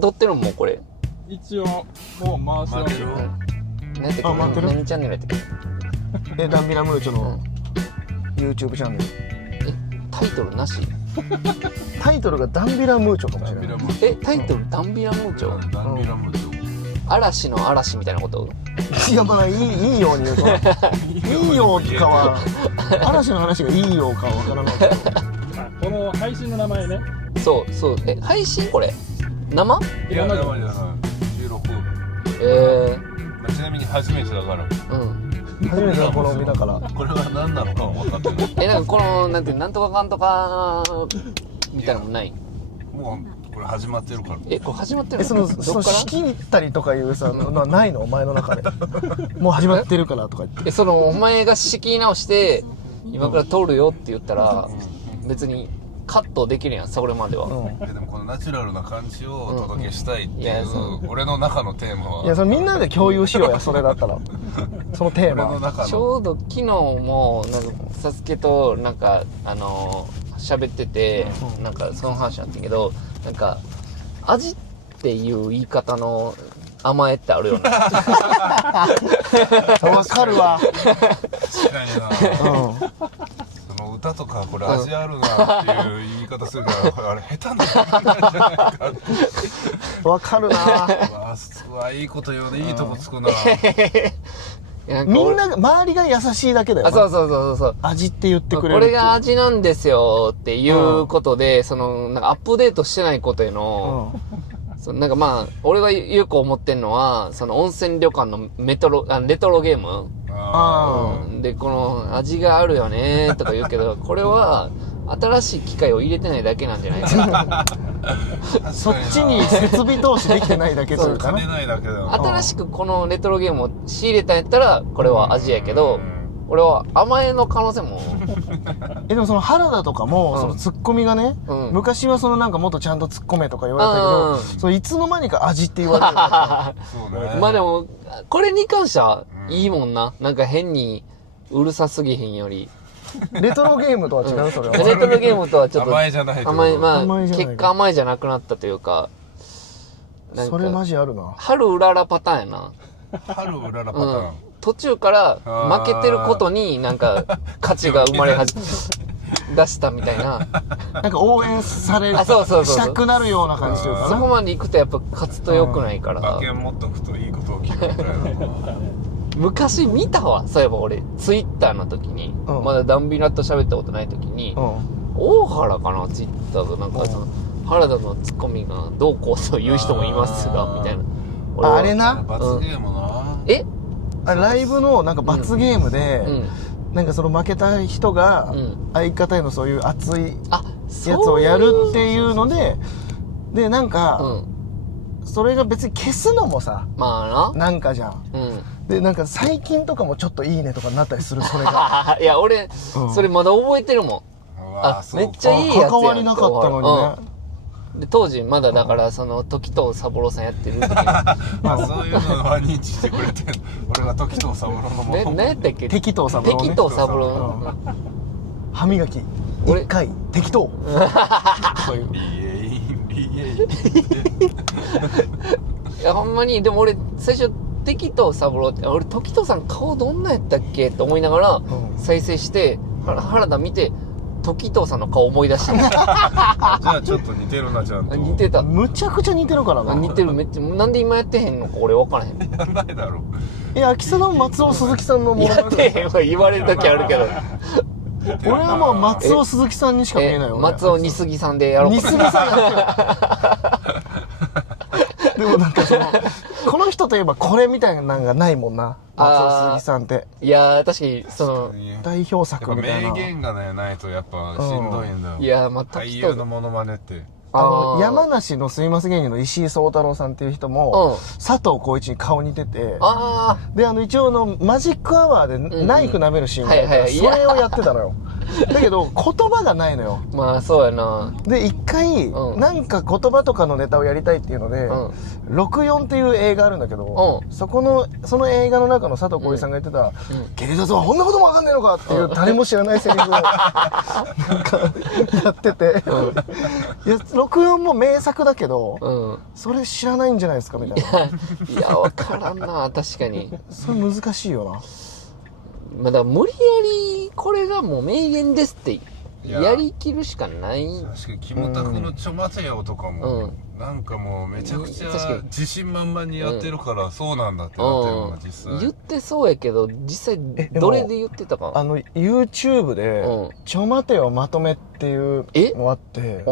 撮ってるもんこれ。一応もう回してますよ。何やったっけ？あ回ってる？何チャンネルやったっけ？ダンビラムーチョの YouTube チャンネル。タイトルなし？タイトルがダンビラムーチョかもしれない。タイトルダンビラムーチョ？ダンビラムーチョ。嵐の嵐みたいなこと？いやまあいいように言うといいよかは嵐の話がいいよかはわからないけどこの配信の名前ね。そう配信これ生？いや、生じゃない。収録。ちなみに初めてだから。初めてのこの見だからこれが何なのかも分かってない。なんかこのなんていうなんとかかんとかみたいなのもない？もうこれ始まってるから。これ始まってるその？の仕切ったりとかいうさないのお前の中でもう始まってるからとか言ってお前が仕切り直して今から撮るよって言ったら別にカットできるやん、それまでは。でもこのナチュラルな感じをお届けしたいっていう俺の中のテーマは。いやそれみんなで共有しようやそれだったらそのテーマちょうど昨日もなんかサスケとなんか喋っててなんかその話なんだけど、なんか味っていう言い方の甘えってあるよね。わかるわ確かにな。その歌とかこれ味あるなっていう言い方するからあれ下手な歌なんじゃないかってわかるなうわいいこと言うね、いいとこつくな。みんなが周りが優しいだけだよな。そう味って言ってくれるこれが味なんですよっていうことで、なんかアップデートしてないことへの、なんかまあ俺がよく思ってんのはその温泉旅館のレトロゲームでこの味があるよねとか言うけど、これは新しい機械を入れてないだけなんじゃないかな。そっちに設備投資できてないだけというか金ないだけだよ。新しくこのレトロゲームを仕入れたんやったらこれは味やけど、俺は甘えの可能性もでもその原田とかもそのツッコミがね、昔はそのなんかもっとちゃんとツッコめとか言われたけど、そのいつの間にか味って言われるからまあでもこれに関してはいいもんな。なんか変にうるさすぎへんより。レトロゲームとは違うそれは。レトロゲームとはちょっと甘えじゃないと。甘え、まあ結果甘えじゃなくなったというか、なんかそれマジあるな。春うららパターンやな。春うららパターン。途中から負けてることになんか価値が生まれ出したみたいな。なんか応援されるしたくなるような感じというかな。そこまで行くとやっぱ勝つと良くないから。馬券持っとくといいこと起きるみたいな。昔見たわ。そういえば俺ツイッターの時に、まだダンビラと喋ったことない時に、大原かなツイッターとなんかその原田のツッコミがどうこうと言う人もいますがみたいな。あれな。罰ゲームな。ライブのなんか罰ゲームで、なんかその負けた人が相方へのそういう熱いやつをやるっていうので、でなんかそれが別に消すのもさ、まあなんかじゃん。でなんか最近とかもちょっといいねとかになったりするそれが。いや俺それまだ覚えてるもん。めっちゃいいやつやん。関わりなかったのにね。で当時まだだからその時藤三郎さんやってる時にまあそういうのは認知してくれて俺が時藤三郎のもの何やったっけ？適当三郎ね。適当三郎。歯磨き1回適当。いやほんまにでも俺最初時藤三郎って俺時藤さん顔どんなやったっけって思いながら再生して原田見て時藤さんの顔思い出した。じゃあちょっと似てるなちゃんと。似てた。むちゃくちゃ似てるからな。似てるめっちゃ。なんで今やってへんのか俺分からへん。やんないだろ。秋佐の松尾鈴木さんのものやってへんわ言われる時あるけど。俺はもう松尾鈴木さんにしか見えないよ。松尾似杉さんでやろうか。似杉さんやってる。でもなんかそのこの人といえばこれみたいなのがないもんな。松尾鈴木さんって。いや確かにその代表作みたいな。名言がないとやっぱしんどいんだよ。いやまあ俳優のモノマネって。山梨のすいます芸人の石井壮太郎さんっていう人も佐藤浩市に顔似てて、で一応マジックアワーでナイフ舐めるシーンがあるからそれをやってたのよ。だけど言葉がないのよ。まあそうやな。で一回、うんなんか言葉とかのネタをやりたいっていうので、64っていう映画あるんだけど、その映画の中の佐藤浩市さんが言ってた、警察はこんなこともわかんねえのかっていう誰も知らないセリフをなんかやってて、いや64も名作だけど、それ知らないんじゃないですかみたいな。いや分からんな、確かに。それ難しいよな。まあだから無理やりこれがもう名言ですってやりきるしかない。確かにキムタクのちょ待てよとかも、なんかもうめちゃくちゃ自信満々にやってるからそうなんだってなってるのが実際。言ってそうやけど実際どれで言ってたか。YouTube でちょ待てよまとめっていうのあって、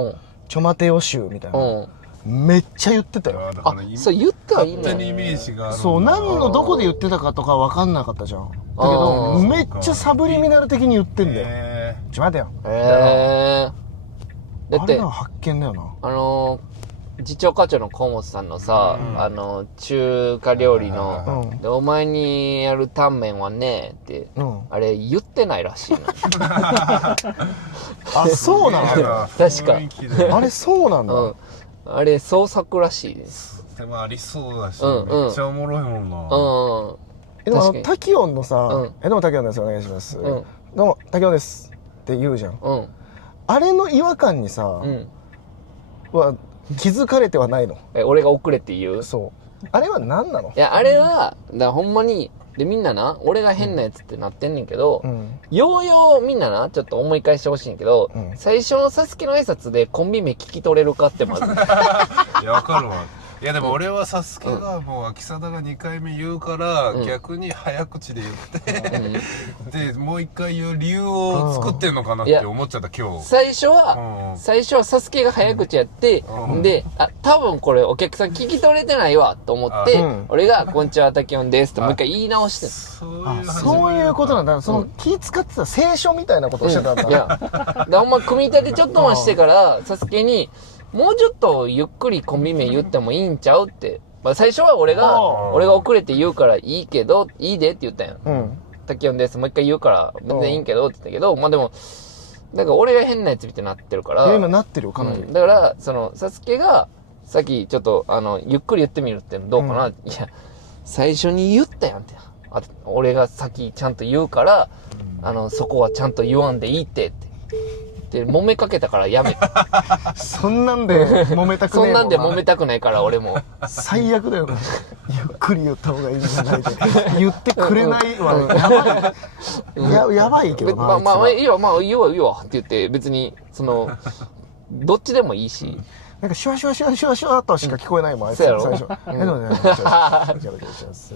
ちょ待てよ集みたいな。めっちゃ言ってたよ。あ、そう言ったらいいね。勝手にイメージがある。そう、何のどこで言ってたかとか分かんなかったじゃん。だけどめっちゃサブリミナル的に言ってんだよ。ちょ待てよ。だってあれは発見だよな。次長課長の河本さんのさ、中華料理の、でお前にやるタンメンはねって、あれ言ってないらしいな。あ、そうなんだ。確か。あれそうなんだ。あれ創作らしいです。でもありそうだし、めっちゃおもろいもんな。でもタキオンのさ、どうもタキオンです、お願いします。どうもタキオンですって言うじゃん。あれの違和感にさ、は気づかれてはないの？俺が遅れって言う？そう。あれは何なの？いや、あれは、ほんまに、で、みんなな、俺が変なやつってなってんねんけど、ようようみんなな、ちょっと思い返してほしいんやけど、最初のサスケの挨拶でコンビ名聞き取れるかってまず。いや、わかるわ。いやでも俺はサスケがもう秋貞が2回目言うから、逆に早口で言って、でもう1回言う理由を作ってんのかなって思っちゃった今日。最初はサスケが早口やって、で、多分これお客さん聞き取れてないわと思って、俺がこんにちはタキオンですってもう一回言い直してん。そういうことなんだ。その気使ってた聖書みたいなことをしてたんだ。いや、ほんま組み立てちょっともしてからサスケにもうちょっとゆっくりコンビ名言ってもいいんちゃうって。まあ最初は俺が遅れて言うからいいけど、いいでって言ったんやん。タキオンです。もう一回言うから全然いいけどって言ったけど、まあでも、だから俺が変なやつみたいになってるから。いや今なってるよ、かなり。だから、サスケが、さっきちょっと、ゆっくり言ってみるってどうかな。いや、最初に言ったやんって。俺が先ちゃんと言うから、そこはちゃんと言わんでいいって。で、揉めかけたからやめた。そんなんで揉めたくねえもんな。そんなんで揉めたくないから俺も。最悪だよ。ゆっくり言った方がいいんじゃないで。言ってくれないわ。やばいけどな。まあ、いいわ、いいわって言って、別に、どっちでもいいし。なんかシュワシュワシュワシュワシュワとしか聞こえないもん、あいつ最初。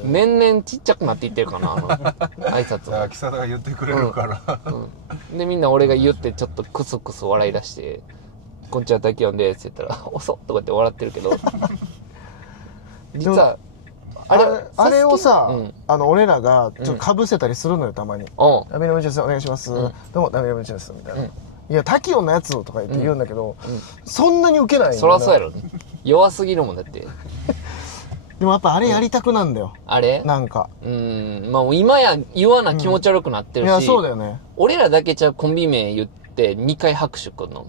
年々ちっちゃくなっていってるかな、挨拶も。秋貞が言ってくれるから。で、みんな俺が言ってちょっとクスクス笑い出して、こんにちは、タキオンですって言ったら、おそっとかって笑ってるけど、実は、あれをさ、俺らがちょっと被せたりするのよ、たまに。ダメのムチです、お願いします。どうも、ダメのムチです、みたいな。いや、タキオンのやつとか言うんだけど、そんなにウケない。そらそうやろ。弱すぎるもんだって。でもやっぱあれやりたくなんだよ。あれなんか。まあ今や言わな気持ち悪くなってるし。いや、そうだよね。俺らだけちゃうコンビ名言って2回拍手くんの。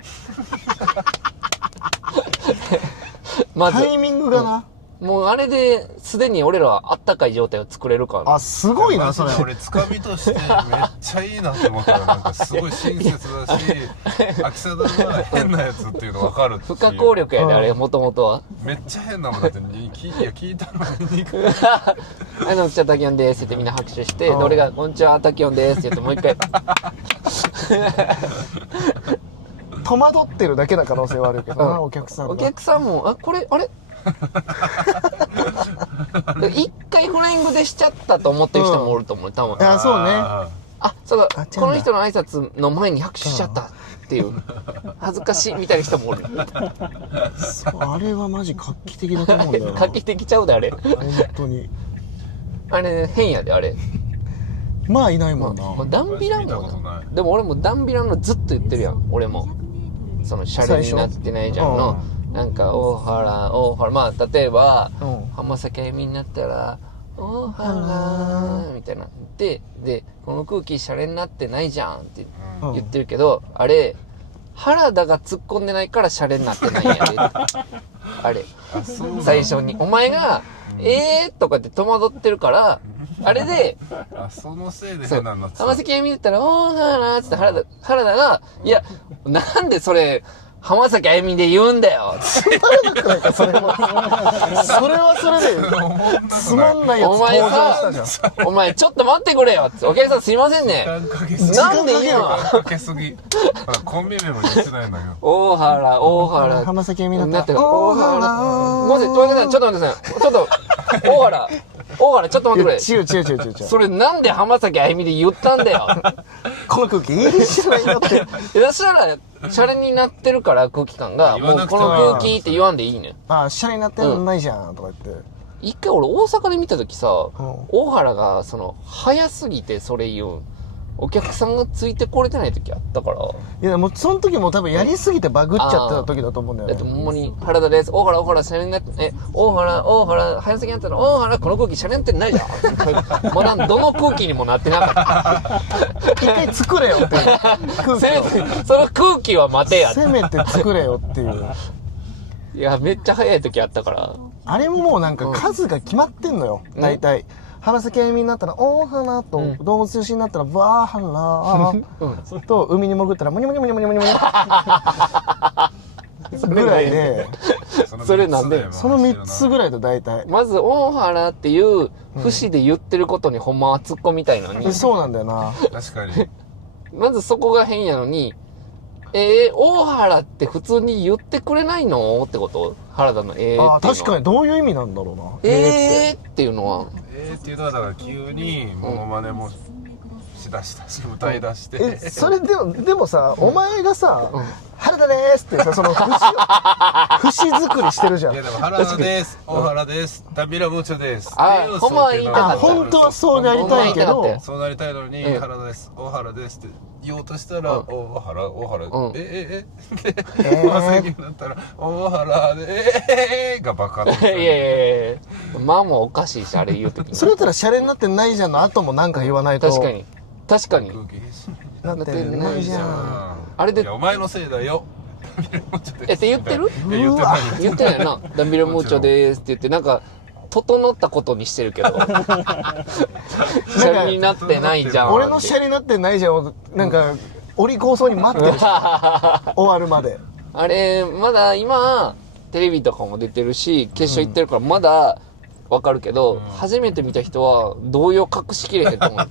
まずタイミングがな。もうあれですでに俺らはあったかい状態を作れるから。あ、すごいな、それ。俺、つかみとしてめっちゃいいなと思ったら、なんかすごい親切だし、秋貞が変なやつっていうの分かるっていう。不可抗力やで、あれ、もともとは。めっちゃ変なもんだって、聞いたのに。こんにちは、タキオンですってみんな拍手して、で俺が、こんにちは、タキオンですって言ってもう一回。戸惑ってるだけな可能性はあるけどな、お客さんが。お客さんも、これ、あれ一回フライングでしちゃったと思ってる人もおると思う、多分。あ、そうね。そうだ、この人の挨拶の前に拍手しちゃったっていう、恥ずかしいみたいな人もおる。そう、あれはマジ画期的だと思うんだよな。画期的ちゃうで、あれ。本当に。あれ、変やで、あれ。まあ、いないもんな。ダンビランもな。でも俺もダンビランのずっと言ってるやん、俺も。シャレになってないじゃんの。なんか、大原、まあ、例えば、浜崎あゆみになったら、大原みたいな。で、この空気シャレになってないじゃんって言ってるけど、あれ、原田が突っ込んでないからシャレになってないんやで。あれ、最初に。お前が、とかって戸惑ってるから、あれで、そのせいで変なの。浜崎あゆみだったら、大原つって原田が、いや、なんでそれ、浜崎あゆみで言うんだよそれはそれでつまんないやつお前登場したじゃん。お前ちょっと待ってくれよお客さんすいませんね。なんで今かけすぎ。コンビ名も言ってないのよ。大原。浜崎あゆみだだったら、ら大原。もし、とわけさん、ちょっと待ってください。ちょっと、大原、ちょっと待ってくれ。違う。それなんで浜崎あゆみで言ったんだよ。この空気いいじゃないよって。そしたら、シャレになってるから空気感が、もうこの空気って言わんでいいね。シャレになってないじゃんとか言って。一回俺大阪で見たときさ、大原が、早すぎてそれ言うん。お客さんがついてこれてない時あったから。いや、もうその時も多分やりすぎてバグっちゃってた時だと思うんだよね。だってほんまに、原田です。大原、シャレになって、大原、早すぎやったら、大原、この空気シャレになってないじゃん。まだどの空気にもなってなかった。一回作れよっていう。せめて、その空気は待てや。せめて作れよっていう。いや、めっちゃ早い時あったから。あれももうなんか数が決まってんのよ。大体。浜崎あゆみになったら、大花と、動物中心になったら、バーハラと、海に潜ったら、ムニムニムニムニムニムニぐらいで、それなんでその3つぐらいで大体。まず、大原っていう節で言ってることにほんまは突っ込みたいのに。そうなんだよな。確かに。まずそこが変やのに、大原って普通に言ってくれないのってこと原田のっていうのは。確かにどういう意味なんだろうな。っていうのは。っていうのはだから急にモノマネもしだしたし、歌い出して。それでもさ、お前がさ、原田ですってさ、その節作りしてるじゃん。いやでも原田です、大原です、ダビラムーチョです。ほんまは言いたかった。本当はそうなりたいけど、そうなりたいのに、原田です、大原ですって言おうとしたら、大原、浜崎になったら、大原で、が爆発。いやまあもうおかしいし、あれ言うときに。それだったらシャレになってないじゃんの後もなんか言わないと。確かに。なってないじゃん。あれで、お前のせいだよ。って言ってる？言ってないな。ダンビルムーチョでーすって言って、なんか、整ったことにしてるけど。シャレになってないじゃん。俺のシャレになってないじゃん。なんか、お利口そうに待ってるし。終わるまで。あれ、まだ今、テレビとかも出てるし、決勝行ってるから、まだわかるけど、初めて見た人は、動揺隠しきれへんと思う。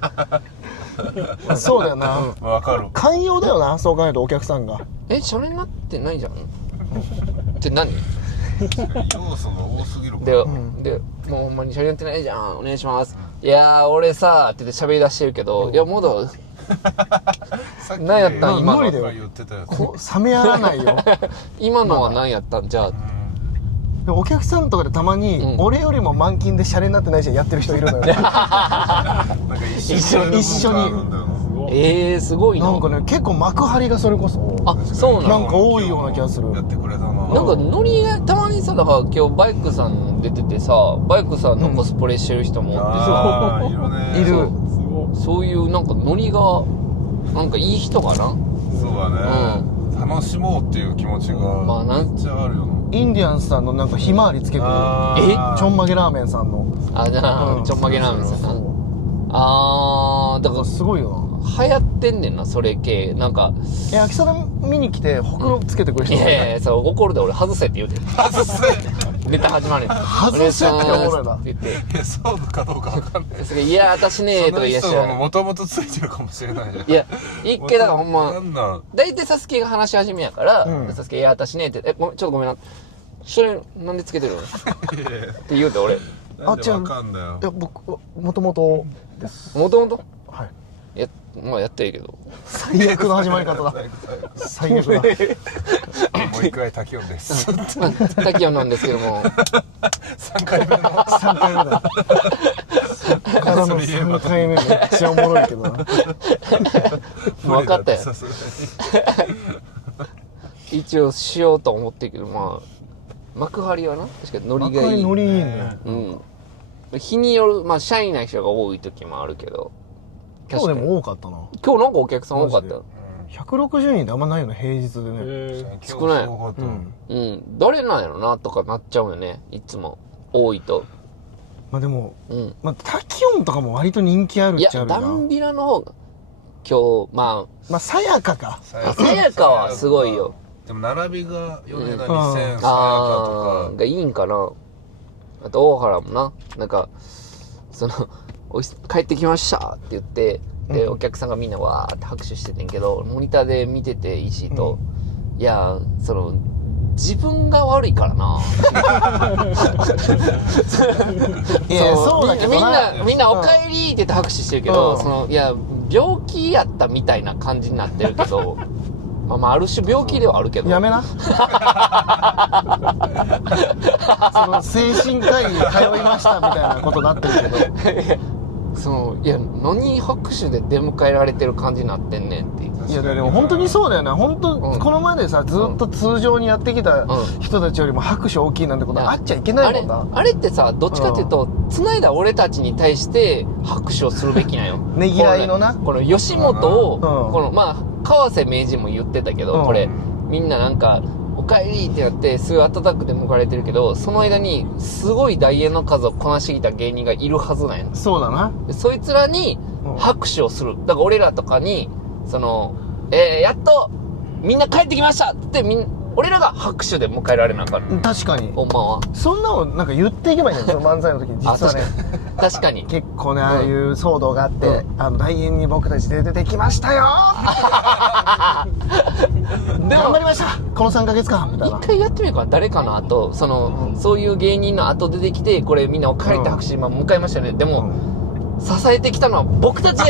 そうだよな。わかる。寛容だよな、そう考えるとお客さんが。シャレになってないじゃんって何？要素が多すぎるから。で、もうほんまにシャレになってないじゃん。お願いします。いやー、俺さーって言って喋り出してるけど、いや、まだ、何やったん今の。無理だよ。冷めやらないよ。今のは何やったんじゃあ。お客さんとかでたまに、俺よりも満勤でシャレになってないじゃんやってる人いるのよ。一緒に。すごいな。なんかね、結構幕張がそれこそ。そうなの？なんか多いような気がする。やってくれたな。なんかノリが、たまにさ、だから今日バイクさん出ててさ、バイクさんのコスプレしてる人もおってさ、いる。そういうなんかノリが、なんかいい人かな？そうだね。楽しもうっていう気持ちがめっちゃあるよな。インディアンスさんのなんかひまわりつけてる。ちょんまげラーメンさんの。じゃあ、ちょんまげラーメンさんな。だからすごいよな。流行ってんねんな、それ系。なんか。秋貞見に来て、ほくろつけてくる人。いやそう、怒るで俺、外せって言うて。外せネタ始まる。外せって思うな。って言って。いや、そうかどうかわかんない。いや、私ねとか言い出して。もともとついてるかもしれないじゃん。いや、一回だからほんま、大体サスケが話し始めやから、サスケ、いや、私ねって、ちょっとごめんな。それ、なんでつけてるのって言うて、俺。違う。いや、僕、もともとです。もともと？はい。まあやっていいけど。最悪の始まり方だ。最悪だ。もう一回タキオンです。タキオンなんですけども。3回目の。3回目だ。からの3回目めっちゃおもろいけどな。分かったよ。一応しようと思ってるけど、まあ、幕張はな、確かにノリがいい。ノリいいね。日による、まあ、シャイな人が多い時もあるけど。今日でも多かったな。今日なんかお客さん多かったよ。 160人ってあんまないよね、平日でね。少ない。うん。誰なんやろなとかなっちゃうよね。いつも。多いと。まあでも、うん。まあ、タキオンとかも割と人気あるっいや、ちゃあるな。ダンビラの方が、今日、まあ、さやかか。さやかはすごいよ。でも並びが米田2000、さやかとかがいいんかな。あと、大原もな、なんか、帰ってきましたって言って、で、お客さんがみんなわーって拍手しててんけど、モニターで見てて石井と、いや、自分が悪いからな。いや、そうだけどみんなお帰りって言って拍手してるけど、いや、病気やったみたいな感じになってるけど、まあ、ある種病気ではあるけど。やめな。精神科医に通いましたみたいなことになってるけど。いや、何拍手で出迎えられてる感じになってんねんっていう。いや、でも本当にそうだよな。本当、このまでさ、ずっと通常にやってきた人たちよりも拍手大きいなんてことあっちゃいけないもんな。あれってさ、どっちかっていうと、繋いだ俺たちに対して拍手をするべきなんよ。ねぎらいのな。この吉本を、まあ、川瀬名人も言ってたけど、これ、みんななんか、おかえりってなってすごい温かくて迎えられてるけど、その間にすごい大円の数をこなしてきた芸人がいるはずなんや。そうだな。そいつらに拍手をする。だから俺らとかにやっとみんな帰ってきましたって俺らが拍手で迎えられなあかん。確かに。ほんまはそんなのなんか言っていけばいいんだよ、その漫才の時に。実はね。確かに。結構ね、ああいう騒動があって、大円に僕たち出てきましたよでも頑張りましたこの3ヶ月間みたいな。一回やってみるから、誰かの後、そういう芸人の後出てきて、これみんなお帰りって拍手今迎えましたよね。でも、支えてきたのは僕たち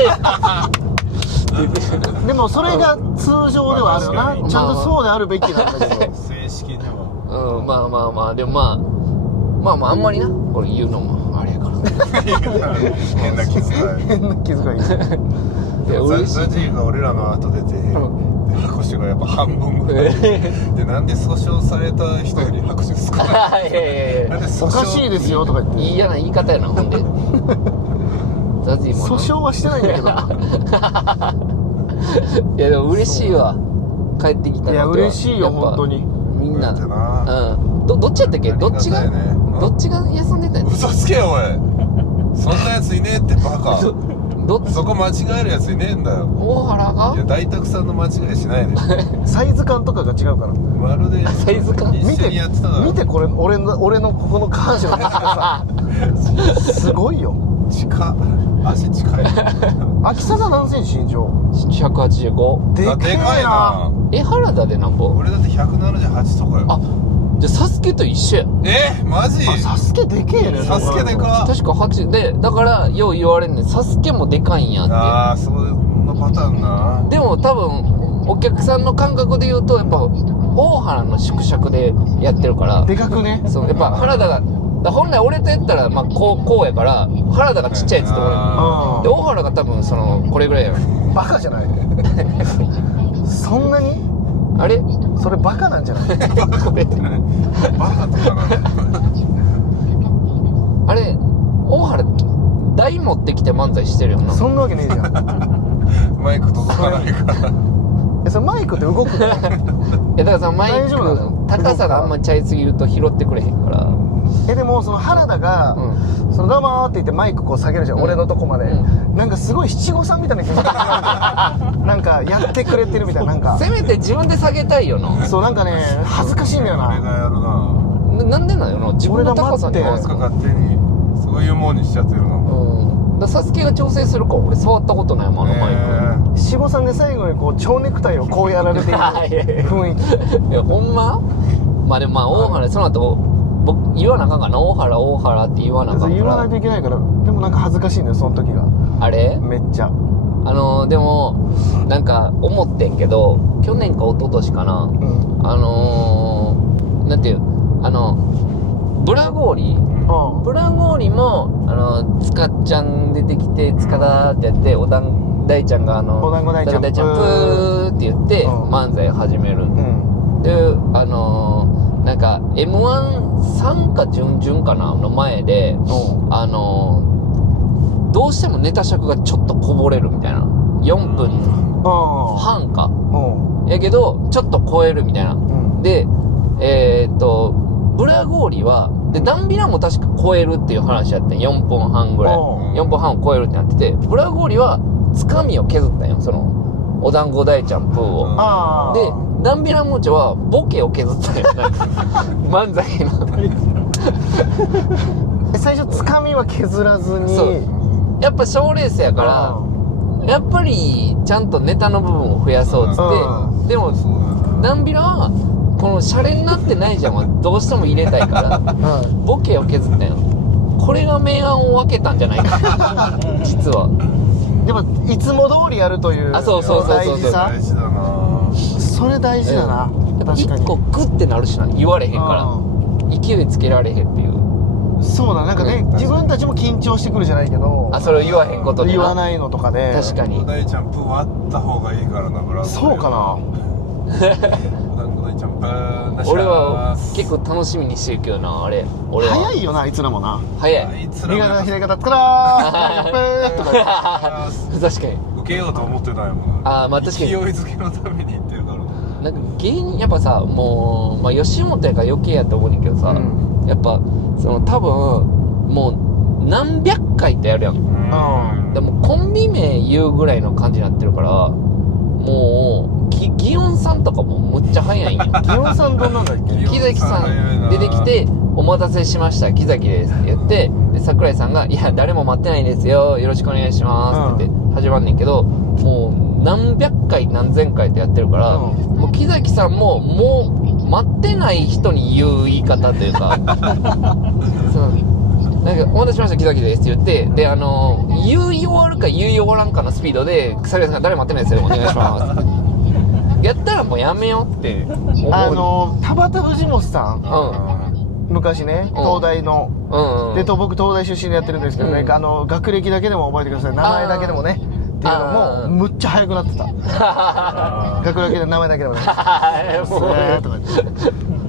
でもそれが通常ではあるよな。ちゃんとそうであるべきなんだけど。正式では。まあまあまあ、でもまああんまりな、俺言うのもあれやから。変な気遣い。変な気遣い。ザジーが俺らの後出て、拍手がやっぱ半分ぐらいで、なんで訴訟された人より拍手少ない。おかしいですよとか言って。嫌な言い方やな、ほんで。ザジーも訴訟はしてないんだけど。いやでも嬉しいわ、帰ってきたの。いや嬉しいよ本当に。みんなどっちやったっけ、どっちが休んでたんや。嘘つけよおい、そんなやついねえってバカ。そこ間違えるやついねえんだよ。大原が、いや大沢さんの間違いしないで。サイズ感とかが違うから。まるでサイズ感一緒にやってただろ。見てこれ、俺のここの下半身のさすごいよ。足近い。秋貞何センチ身長？185。でかいな。原田でなんぼ？俺だって178とかよ。じゃあサスケと一緒や。マジ？サスケでけえね。サスケでか。確か8で、だからよう言われんねん、サスケもでかいんやって。そんなパターンな。でも多分お客さんの感覚で言うと、やっぱ大原の縮尺でやってるから、でかくね。そう、やっぱ原田が本来俺とやったらまあこうやから、原田がちっちゃいっつって俺で、大原が多分これぐらいやろ。バカじゃないそんなに？あれそれバカなんじゃない？バカとかな。あれ大原台持ってきて漫才してるよな。そんなわけねえじゃん。マイク届かないから。それマイクって動くの？いやだからマイク高さがあんまちゃいすぎると拾ってくれへんから。でもその原田が、どうもって言ってマイクこう下げるじゃん、俺のとこまで、なんかすごい七五三みたいな気持ちなんかやってくれてるみたいな、なんかせめて自分で下げたいよな。そう、なんかね恥ずかしいんだよな。俺がやるな。なんでなんよな、自分の高さに合わせて勝手にそういうもんにしちゃってるの。だサスケが調整するか俺触ったことないもん、マイク。七五三で最後にこう蝶ネクタイをこうやられている雰囲気。いやほんま。まあでもまあ大原その後僕言わなあかんかな、大原って言わなあかんから。言わないといけないから。でもなんか恥ずかしいんだよその時が。あれめっちゃでもなんか思ってんけど、去年か一昨年かな、なんていうブラゴーリも塚ちゃん出てきて、塚田ってやって、お団子大ちゃんがお団子大ちゃんプーって言って漫才始める。でなんか M1 参加準々かなの前で、どうしてもネタ尺がちょっとこぼれるみたいな。4分半か。やけど、ちょっと超えるみたいな。で、ブラゴーリは、で、ダンビラも確か超えるっていう話やってん。4分半ぐらい。4分半を超えるってなってて、ブラゴーリは、つかみを削ったんよ。その、お団子大ちゃんプーを。で、ダンビラムーチョは、ボケを削ったんよ。漫才の。最初、つかみは削らずに。そう。やっぱ賞レースやから、やっぱり、ちゃんとネタの部分を増やそうっつって、でも、ダンビラは、このシャレになってないじゃんはどうしても入れたいから、ボケを削ったよ。これが明暗を分けたんじゃないか実は。でもいつも通りやるというそう大事さ、大事だな。それ大事だな、やっぱ確かに一個グッてなるしな、言われへんから勢いつけられへんっていう。そうだ、なんかね、自分たちも緊張してくるじゃないけど、それを言わへんことで言わないのとかで、確かに大ちゃんプーあった方がいいからな、ブランド。そうかな。俺は結構楽しみにしてるけどな、あれ。俺は早いよな、あいつらもな。早い。あいつ右ら肩左肩つからープーとか確かに。受けようと思ってないもん。まあ確かに。勢いづけのために言ってるから。なんか芸人やっぱさ、もう、吉本やから余計やと思うねんけどさ、やっぱその多分もう何百回ってやるやん。でもコンビ名言うぐらいの感じになってるから、もうギオンさんとかもむっちゃ早いんよ。ギオンさんどんなんだっけ。木崎さん出てきて、お待たせしました、木崎ですって言って、で桜井さんが、いや誰も待ってないですよ、よろしくお願いしますって言って始まんねんけど、もう何百回何千回ってやってるから、もう木崎さんももう待ってない人に言う言い方というかなんか、お待たせしました、木崎ですって言って、で、言い終わるか言い終わらんかのスピードで、桜井さんが誰も待ってないですよ、お願いしますって。やったらもうやめようって思う。田畑藤本さん、昔ね、東大の、で僕東大出身でやってるんですけどね、学歴だけでも覚えてください、名前だけでもねっていうのもむっちゃ速くなってた。学歴で名前だけでもね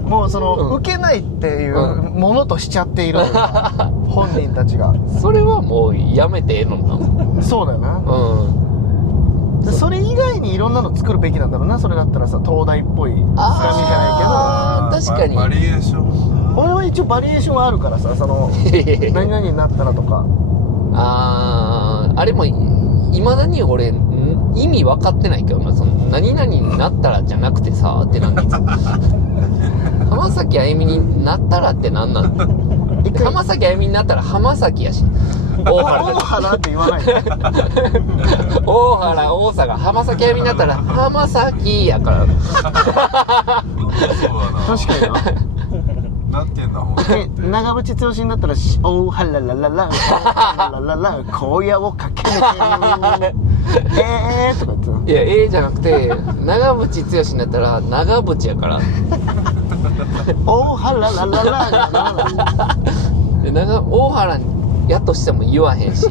もうその、受けないっていうものとしちゃっている本人たちが。それはもうやめてええのな。そうだよな。それ以外にいろんなの作るべきなんだろうな。それだったらさ、東大っぽいつかみじゃないけど、確かにバリエーション。俺は一応バリエーションはあるからさ、その何々になったらとか。あれもいまだに俺意味分かってないけどな、その何々になったらじゃなくてさってなんです浜崎あゆみになったらってなんなん浜崎あゆみになったら浜崎やし、大原って言わない大原、大阪、浜崎あゆみになったら浜崎やから確かにな。なんて言うんだ、ほんとに。長渕剛になったらおはららららららら荒野を駆け抜けるとか言って。いやじゃなくて、長渕剛になったら長渕やからおはららららで大原やとしても言わへんし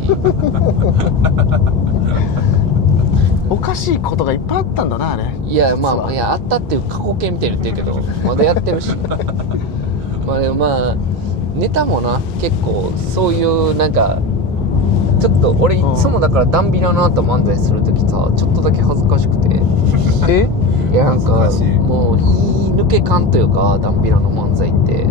おかしいことがいっぱいあったんだな、あれ。いやあったっていう過去形みたいに言ってるけど、まだやってるしでもネタもな、結構そういうなんかちょっと俺いつもだからダンビラの後漫才するときさ、ちょっとだけ恥ずかしくて、いやなんかもう言い抜け感というか、ダンビラの漫才って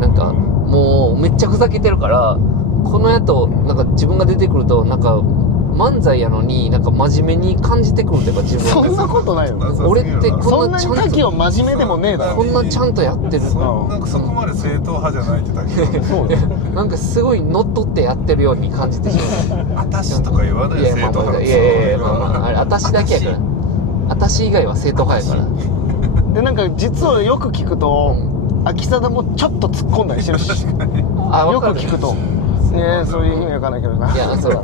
なんかもうめっちゃふざけてるから、この後なんか自分が出てくるとなんか漫才やのになんか真面目に感じてくるというか、自分そんなことないよ。俺ってそんなこんなちゃんに滝をと真面目でもねえだろ。こんなちゃんとやってるなんかそこまで正統派じゃないってだけそうだよ。なんかすごい乗っ取ってやってるように感じてしまう。あたしとか言わないよ、正統派。いやあれ私だけやから、私以外は正統派やからでなんか実はよく聞くと、秋貞もちょっと突っ込んだりしてるしよく聞くと、そういう意味わかんないけどな。いやそう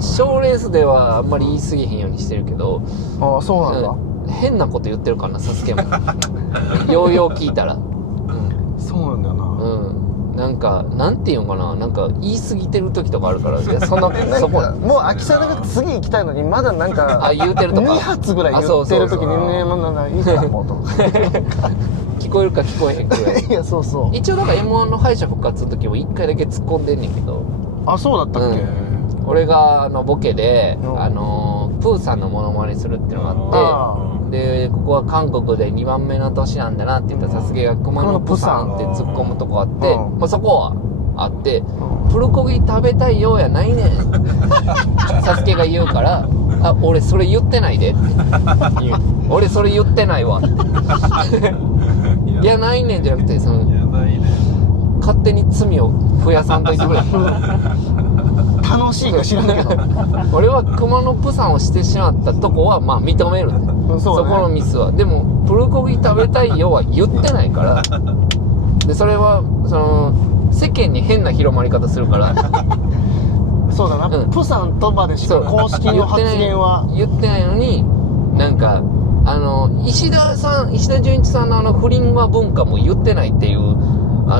賞レースではあんまり言い過ぎへんようにしてるけど、ああそうなんだ、変なこと言ってるからな、サスケもようよう聞いたら、そうなんだよな。なんかなんていうのかな、なんか言い過ぎてる時とかあるから、いやそこもう秋貞が次行きたいのにまだなんか言うてるとか2発ぐらい言ってる時にね、まだいいからもうと聞こえるか聞こえへんくらいいやそうそう一応だから M1 の敗者復活の時も1回だけ突っ込んでんねんけど、あそうだったっけ、俺がボケで、うんプーさんのモノマネするっていうのがあってでここは韓国で2番目の都市なんだなって言ったらさすがが熊野プサンって突っ込むとこあって、うんまあ、そこはあって、んプルコギ食べたいようやないねんサスケが言うからあ俺それ言ってないでって言う俺それ言ってないわっていやないねんじゃなくてそのやないね。勝手に罪を増やさんといてくれ楽しいか知らんけど俺は熊野プサンをしてしまったとこはまあ認める、そうだねこのミスはでもプルコギ食べたいよは言ってないからでそれはその世間に変な広まり方するからそうだな、うんプサンとまでしか公式の発言は言ってないのになんか石田純一さんの不倫は文化も言ってないっていう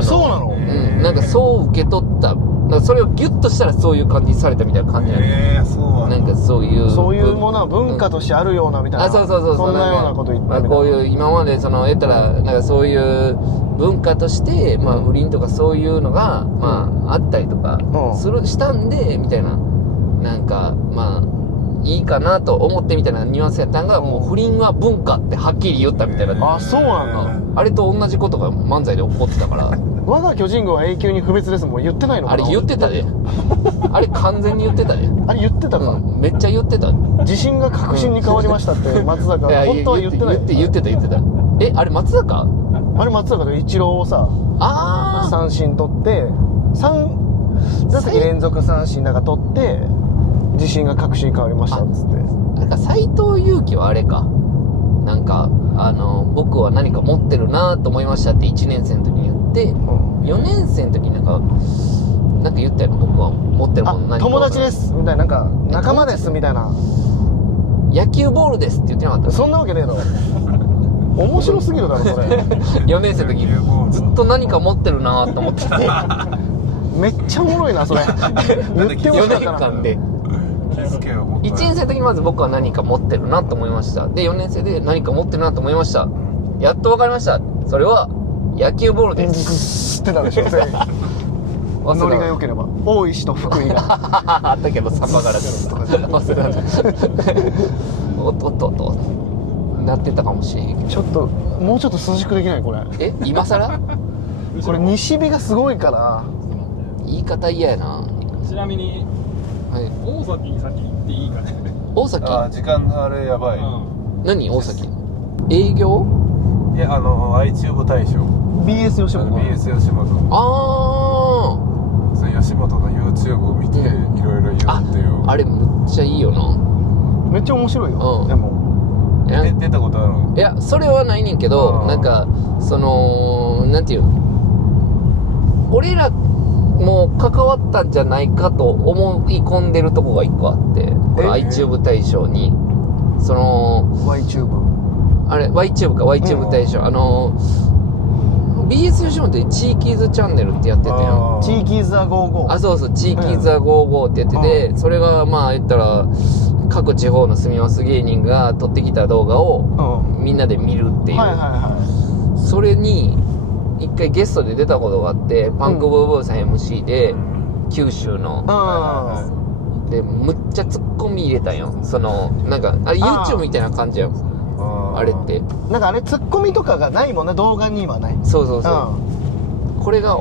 そうなの、うん、なんかそう受け取ったなんかそれをギュッとしたらそういう感じにされたみたいな感じなの、そうなんかそういうものは文化としてあるようなみたいな、あそうそんなようなこと言ってまあ、みたいな、こういう今まで言ったらなんかそういう文化として、まあ、不倫とかそういうのが、まあ、あったりとかしたんでみたいななんかまあいいかなと思ってみたいなニュアンスやったんが、もう不倫は文化ってはっきり言ったみたいな、あそうなんだ、あれと同じことが漫才で起こってたから我が巨人軍は永久に不滅ですもん言ってないのかな。あれ言ってたであれ完全に言ってたで、あれ言ってたか、うん、めっちゃ言ってた自信が確信に変わりましたって松坂いや本当は言ってない言ってたえあれ松坂あれ松坂でイチローをさああ三振取って3打席連続三振なんか取って自信が確信に変わりましたっつってなんか斎藤佑樹はあれかなんか僕は何か持ってるなと思いましたって1年生の時に言って4年生の時になんか言ったよ僕は持ってるもの何か友達ですみたいななんか仲間ですみたいな野球ボールですって言ってなかったそんなわけねえだろ面白すぎるだろそれ4年生の時ずっと何か持ってるなと思っててめっちゃおもろいなそれ言ってほし4年かったな間で1年生の時にまず僕は何か持ってるなと思いましたで4年生で何か持ってるなと思いましたやっと分かりましたそれは野球ボールでグすッってなるでしょ全員ノリが良ければ大石と福井があったけどサバ柄ですとか忘れたおっとっとっとなってたかもしれへんけどちょっともうちょっと涼しくできないこれえ今更これ西日がすごいから言い方嫌やな、ちなみにはい、大崎に先行っていいかね。大崎時間あれやばい。何大崎営業いやiTube 大賞 BS 吉本 BS 吉本あその吉本の YouTube を見ていろいろ言うっていうあれむっちゃいいよなめっちゃ面白いよ、うんでも出たことあるの？いやそれはないねんけどなんかなんていう俺らも関わったんじゃないかと思い込んでるとこが一個あってこの iTube 大賞にその YTube あれ YTube か YTube 大賞、BS 吉本でチーキーズチャンネルってやってたやんチーキーズ・ザ・ゴーゴーあそうそうチーキーズ・ザ・ゴーゴーってやってて、それがまあ言ったら各地方の住みます芸人が撮ってきた動画をみんなで見るっていう、はいはいはそれに一回ゲストで出たことがあってパンクブーブーさん MC で、九州のいでむっちゃツッコミ入れたんよそのなんかあれ YouTube みたいな感じやんあれってなんかあれツッコミとかがないもんね動画にはないそうそうそう、これが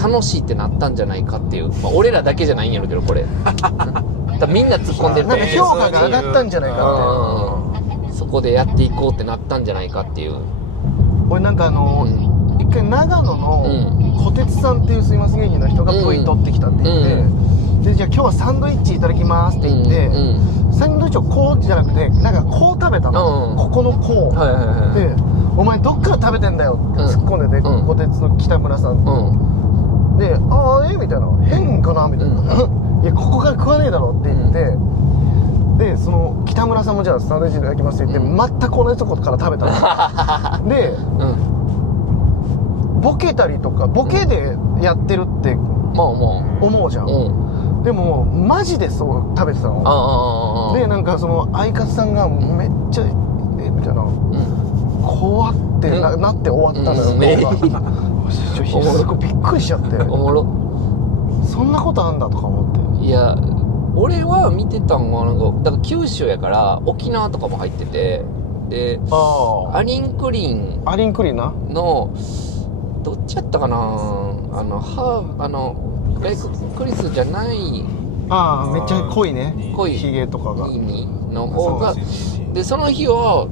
楽しいってなったんじゃないかっていう、まあ、俺らだけじゃないんやろうけどこれだみんな突っ込んでるなんか評価が上がったんじゃないかってそこでやっていこうってなったんじゃないかっていう俺なんか一回長野の小鉄さんっていうすいます芸人の人が V 取ってきたって言って、でじゃあ今日はサンドイッチいただきますって言って、サンドイッチをこうじゃなくてなんかこう食べたの、ここのこう、でお前どっから食べてんだよって突っ込んでて、小鉄の北村さんでああみたいな変かなみたいな、いやここから食わねえだろって言って、でその北村さんもじゃあサンドイッチいただきますって言って、全く同じとこから食べたので、ボケたりとかボケでやってるって思うじゃん、でもマジでそう食べてたのでなんかその相方さんがめっちゃみたいな、怖ってなって終わったのよ、ね動画びっくりしちゃっておもろ。そんなことあんだとか思って。いや俺は見てたんはなんかだから九州やから沖縄とかも入ってて、でアリンクリンアリンクリンなのどっちやったかな、ライククリスじゃないめっちゃ濃いね、濃いヒゲとかが意味の方が、そうでその日は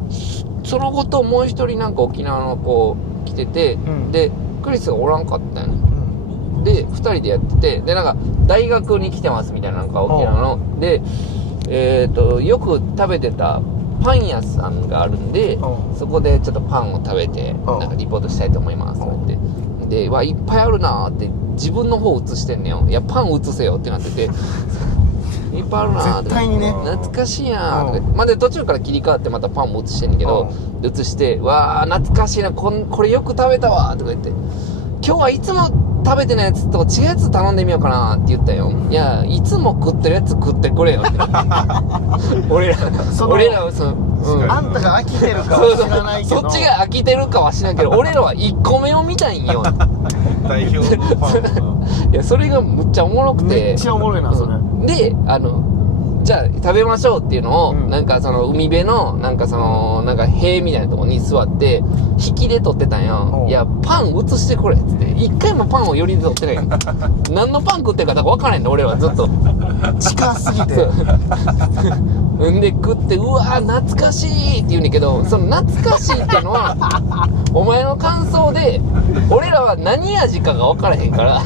その子ともう一人なんか沖縄の子来てて、でクリスがおらんかったんやん。で2人でやってて、でなんか大学に来てますみたいな、なんか沖縄のでよく食べてたパン屋さんがあるんで、そこでちょっとパンを食べてなんかリポートしたいと思いますとか言って、でいっぱいあるなーって自分の方映してんねよ。いやパン映せよってなってていっぱいあるなーって絶対にね懐かしいやーとか言って、で途中から切り替わってまたパンも映してんねんけど、映してわー懐かしいな、これよく食べたわーとか言って、今日はいつも食べてないやつと違うやつ頼んでみようかなって言ったよ。いやいつも食ってるやつ食ってくれよって俺らはあんたが飽きてるかは知らないけどそっちが飽きてるかは知らんけど俺らは1個目を見たいんよ代表のファンがいやそれがむっちゃおもろくて、めっちゃおもろいなそれ、でじゃあ食べましょうっていうのを、なんかその海辺のなんかそのなんか塀みたいなところに座って引きで撮ってたんよ。いやパン映してこれっつって、一回もパンを寄りで撮ってないよ何のパン食ってるかだから分からへんの俺はずっと近すぎてんで食ってうわー懐かしいって言うねんけど、その懐かしいっていうのはお前の感想で、俺らは何味かが分からへんから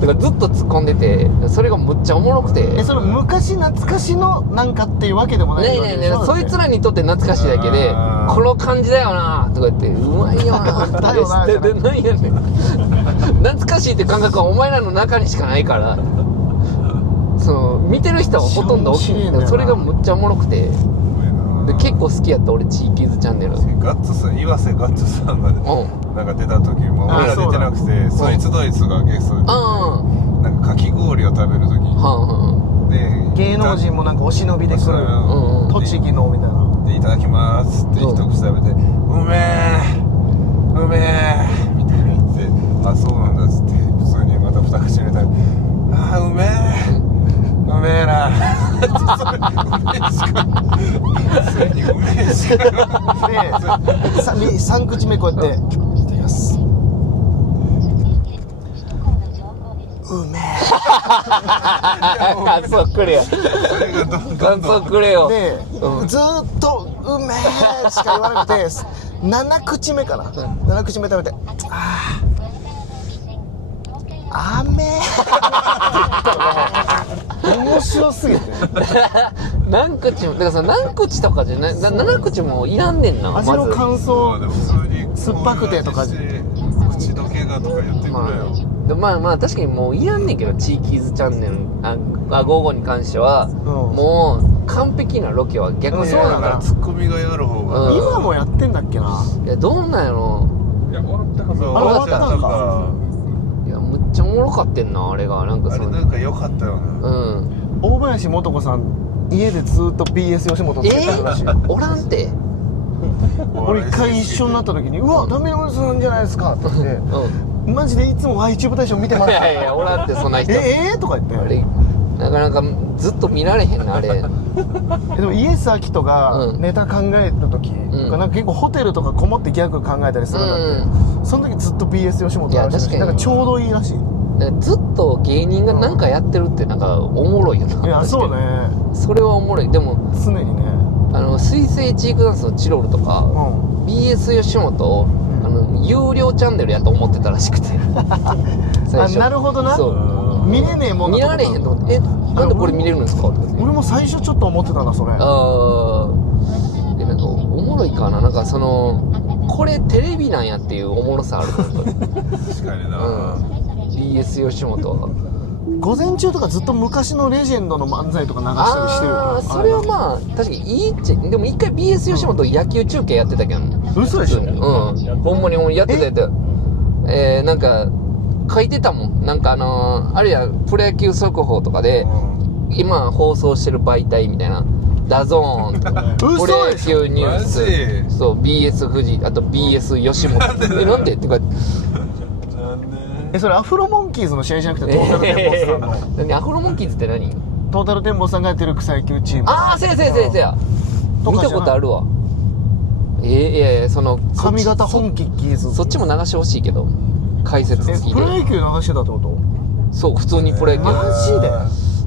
だからずっと突っ込んでて、それがむっちゃおもろくて、その昔懐かしのなんかっていうわけでもないわけでしょ。そいつらにとって懐かしいだけで、この感じだよなとか言って、うまいよなってだよなで何やねん懐かしいって感覚はお前らの中にしかないから、その見てる人はほとんど起きない。それがむっちゃおもろくて、で結構好きやった俺チーキーズチャンネル。ガッツさん、岩瀬ガッツさんがなんか出た時も俺ら出てなくて、そいつドイツがゲストでなんかかき氷を食べる時で芸能人もなんかお忍びで来る栃木のみたいなでいただきますって一口食べて、うめえみたいな言って、あそうなんだっつって普通にまた二口目食べて、あうめえなそれにうめえしかで3口目こうやっていただきます、うめえ感想くれよ感想くれよで、ずーっとうめえしか言わなくて7口目かな、7口目食べてあめ面白すぎて何口もだからその何口とかじゃない、7口もいらんねんな。味の感想普通に酸っぱくてとか口どけがとか言ってくれよ、まあ確かにもういらんねんけど、チーキーズチャンネル午後に関しては、もう完璧なロケは逆にそうだからツッコミがやる方が、今もやってんだっけな。いやどうなんやろ。いや終わったか終わったんか。いやむっちゃおもろかってんなあれが。なんかあれなんか良かったよな。大林素子さん家でずっと BS 吉本つけてるらしい。おらんて。俺一回一緒になった時にうわダメなさんじゃないですかって言って、マジでいつも YouTube 大賞見てます。いやいやおらんてそんな人。とか言って。あれなかなかずっと見られへんなあれ。でもイエス・アキトがネタ考える時、なんか結構ホテルとかこもってギャグ考えたりするんだって、その時ずっと BS 吉本らしい。なんかちょうどいいらしい。ずっと芸人が何かやってるってなんかおもろいよな。いやそうね。それはおもろい。でも常にね。水星チークダンスのチロルとか、BS 吉本有料チャンネルやと思ってたらしくて。なるほどな。見れねえもん。見られへんと思って、なんでこれ見れるんですかって。俺も最初ちょっと思ってたなそれ。なんかおもろいかな、なんかそのこれテレビなんやっていうおもろさある。確かにな。BS 吉本は午前中とかずっと昔のレジェンドの漫才とか流したりしてるよな。それはまあ確かにいいっちゃ。でも一回 BS 吉本野球中継やってたけど、嘘でしょ。ほんまにやってたやつ。なんか書いてたもん。なんかあれやプロ野球速報とかで、今放送してる媒体みたいなダゾーンとかプ嘘ロ野でしょ球ニュースマジそう BS 富士あと BS 吉本なんでってかなんでそれアフロモンキーズの試合じゃなくてトータルテンボスさんの何アフロモンキーズって何トータルテンボスさんがやってる草野球チームああせやせやせやせや見たことあるわいやいやその上方本気キーズそっちも流してほしいけど解説付きでプロ野球流してたってことそう普通にプロ野球マジで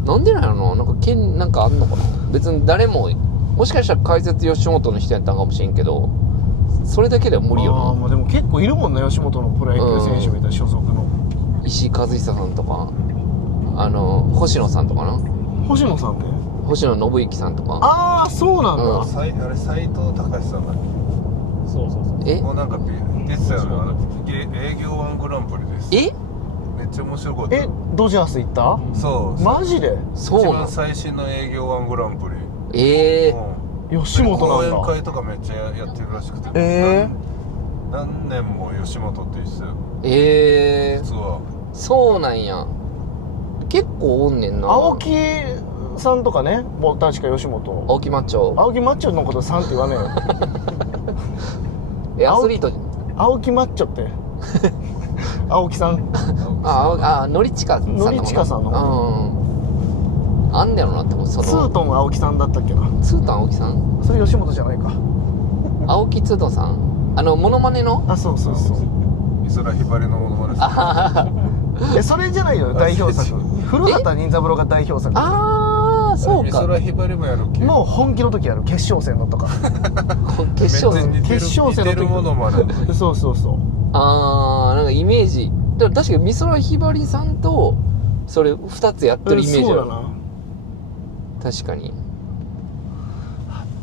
なんでなんやろななんかあんのかな別に誰ももしかしたら解説吉本の人やったんかもしれんけどそれだけでは無理よなあーまあでも結構いるもんね吉本のプロ野球選手みたいな所属の石井和久さんとか星野さんとかな星野さんって星野信之さんとかああそうなんだ、うんあれ斎藤隆さんだっそうそうそう。えけもうなんか出てたよね営業ワングランプリですえめっちゃ面白かったドジャース行ったそうマジでそうなん一番最新の営業ワングランプリええ吉本講なんだ演会とかめっちゃやってるらしくて何年も吉本って言ってたよええ実はそうなんや結構おんねんな青木さんとかねもう確か吉本青木マッチョ青木マッチョのことさんって言わねえよアスリート青木マッチョって青木さんのりちかさんののりちかさんのうんあんねやろなって思うそのツートン青木さんだったっけなツートン青木さんそれ吉本じゃないか青木ツートンさんモノマネのあそうそうそう美空ひばりのものまねあははそれじゃないよ代表作古畑任三郎が代表作あーそう美か空ひばりもやるっけの本気の時やる決勝戦のとか決勝戦めっちゃ似てる決勝戦の時似てるものまねそうそうそうなんかイメージだから確かに美空ひばりさんとそれ2つやってるイメージあるそうだな確かに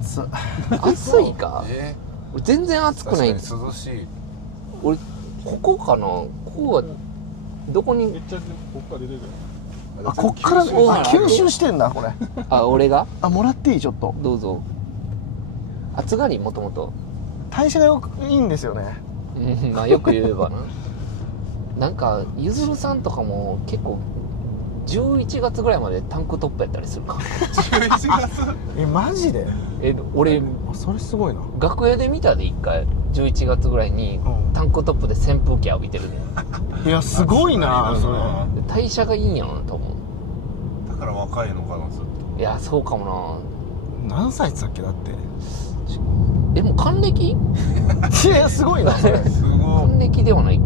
つ暑いか俺全然暑く確かにない涼しい俺ここかなここはどこにめっちゃこっから出てる。あこっから吸収吸収してんだこれ俺がもらっていいちょっとどうぞ暑がりもともと代謝がいいんですよねまあよく言えばななんかゆずるさんとかも結構11月ぐらいまでタンクトップやったりするか11月マジで俺それすごいな楽屋で見たで1回11月ぐらいにうんタンクトップで扇風機浴びてるねいやすごいなそれで代謝がいいんやろなと思だから若いのかなずっういやそうかも何歳って言ったっけだってなもう還暦いやすごいなそれとすご還暦ではない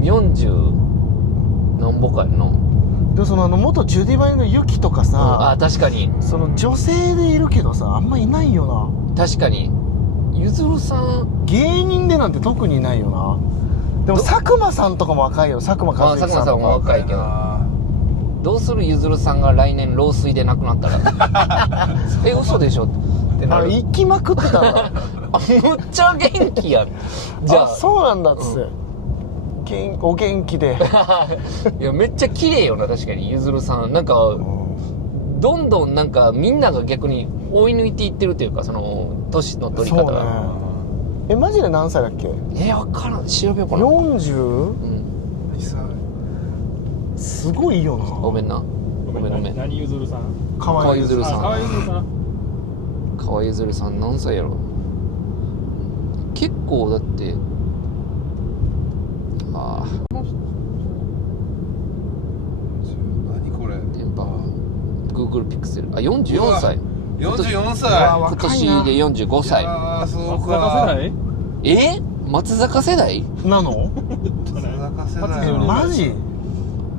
40何ぼかやんなでもその元ジュディバイのユキとかさ、確かにその女性でいるけどさあんまいないよ確かにゆずるさんな芸人でなんて特にいないよなでも佐久間さんとかも若いよ佐久間一行さんとか佐久間さんも若いけどどうするゆずるさんが来年老衰で亡くなったら嘘でしょってなる行きまくってたんだむっちゃ元気やんじゃあそうなんだっつって、お元気でいやめっちゃ綺麗よな確かにゆずるさんなんかどんどんなんかみんなが逆に追い抜いていってるというかその年の取り方そうがねマジで何歳だっけ分からん調べようかな 40? うんすごいよなごめんなごめん何ゆずるさん。河合ゆずるさん川合ゆずるさん。川合ゆずるさん何歳やろ結構だって何これ電波 Google ピクセル44歳44歳今年で45歳松ああそうか坂世代？松坂世代なの松坂世代はマジ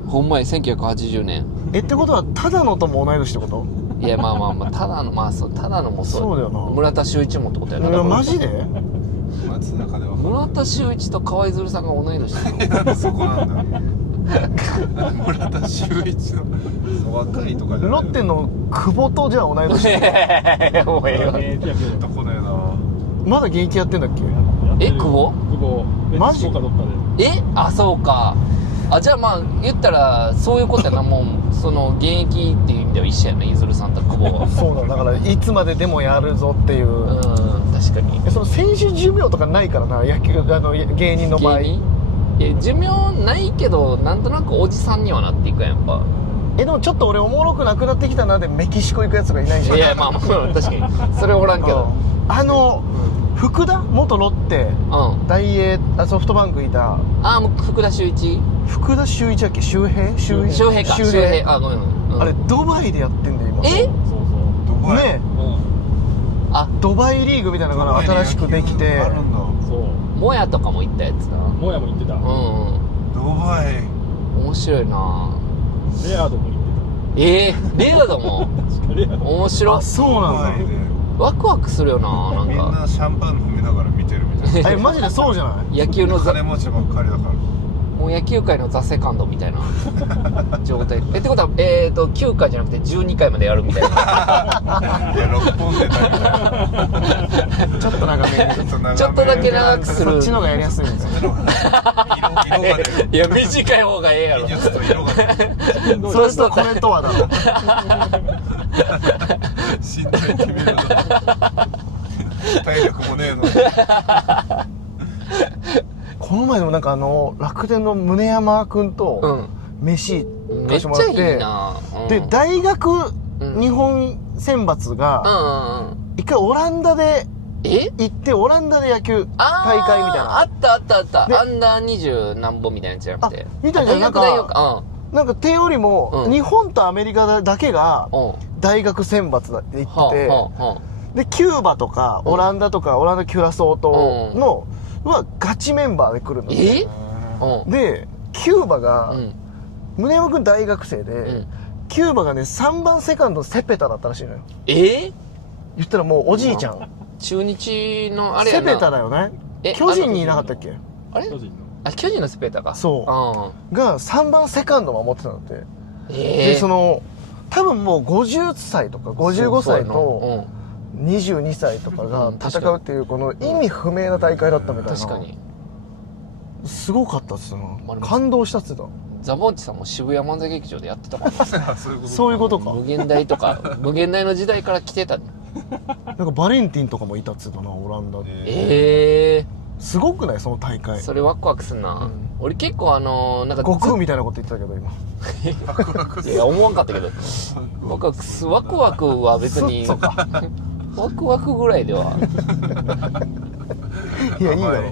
ほんまに1980年ってことはただのとも同い年ってこといやまあただのただのもそうそうだよな村田修一もってことやなマジで松坂では村田修一と河合ずるさんが同い年なのなんでそこなんだ村田修一の若いとかじゃないロッテの久保とじゃあ同い年もうええわ現役やけど。どこだよなまだ現役やってんだっけ久保マジメキシコかどっかで。そうかじゃあまあ言ったらそういうことやなもうその現役っていう意味では一緒やなゆずるさんと久保はそうだからいつまででもやるぞっていう確かにその選手寿命とかないからな野球芸人の場合芸人寿命ないけどなんとなくおじさんにはなっていくやんやっぱでもちょっと俺おもろくなくなってきたなでメキシコ行くやつがいないじゃん。いやまあ確かにそれおらんけど、福田元ロッテ大英ソフトバンクいたもう福田周一だっけ？周平あごめん、あれドバイでやってんだよ今。そうそうドバイねドバイリーグみたいなのが新しくできて、あるんだ。そうもやとかも行ったやつだ。もやも行ってた、うんドバイ面白いな。レアードも行ってレアードもた確かレアード面白い。そうなんだ。ドバイでワクワクするよな。なんみんかなシャンパン飲みながら見てるみたいな。マジでそうじゃない？野球の金持ちばっかりだから。もう野球界のザ・セカンドみたいな状態ってことは9回じゃなくて12回までやるみたいな。いや6本で大ちょっと長めにちょっとだけ長くする。そっちの方がやりやすいみたいな。色が出る。いや短い方がええやろ。技術と色が出る。それとコメントはだろ。しんどいって見るの。体力もねえのに。この前でもなんか楽天の宗山君と飯行かしてもらって、めっちゃいいな、で大学日本選抜が一回オランダで行ってオランダで野球大会みたいなあったアンダー20何本みたいなやつじゃなくてみたいななんか手よりも日本とアメリカだけが大学選抜で行ってて、でキューバとかオランダとかオランダキュラソー島のはガチメンバーで来るんだって。でキューバが宗山君大学生でキューバがね3番セカンドセペタだったらしいのよ。言ったらもうおじいちゃん。中日のあれやな。セペタだよね。巨人にいなかったっけ？あれ巨人のセペタか。そうが3番セカンド守ってたんだって。で多分もう50歳とか55歳と22歳とかが戦うっていうこの意味不明な大会だったみたいな。確かにすごかったっすよ。感動したっつってた。ザボンチさんも渋谷漫才劇場でやってたもん。そういうことか。無限大とか無限大の時代から来てた。なんかバレンティンとかもいたっつってたな、オランダで。すごくないその大会。それワクワクすんな。俺結構なんか悟空みたいなこと言ってたけど今。いや思わんかったけどワクワクは別にワクワクぐらいでは。いやいいだろ。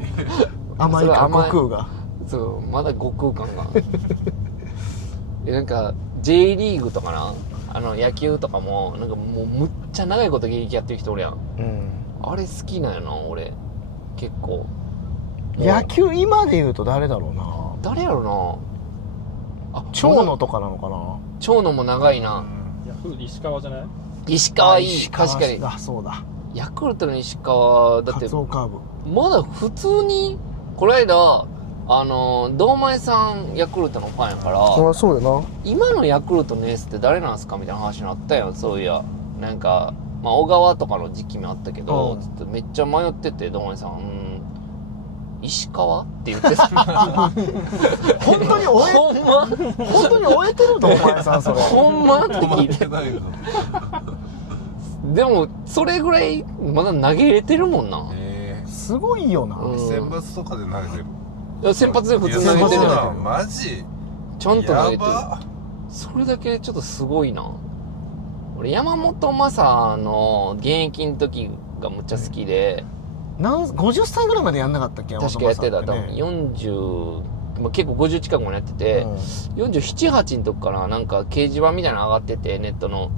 甘いか悟空が。そうまだ悟空感が。なんか J リーグとかな野球とかもなんかもうむっちゃ長いこと現役やってる人おるやん。あれ好きなんやな俺結構。野球今で言うと誰だろうな。誰やろな。長野とかなのかな。長野も長いな。ヤフー石川じゃない？石川いい。確かに。そうだ。ヤクルトの石川だってカツオカーブまだ普通にこの間堂前さんヤクルトのファンやから、そうよな。今のヤクルトのエースって誰なんすかみたいな話になったやん。そういやなんか小川とかの時期もあったけど、ちょっとめっちゃ迷ってて堂前さん石川って言ってた。本当に終えてるとお前さんそれ。ほんまって聞いて。でもそれぐらいまだ投げ入れてるもんな。すごいよな。選抜とかで投げてる。いや先発で普通に投げてるやん。マジちゃんと投げてる。それだけちょっとすごいな。俺山本昌の現役の時がむっちゃ好きで、50歳ぐらいまでやんなかったっけ？確かやってた。多分40、結構50近くもやってて、47、8の時からなんか掲示板みたいなの上がってて、ネットの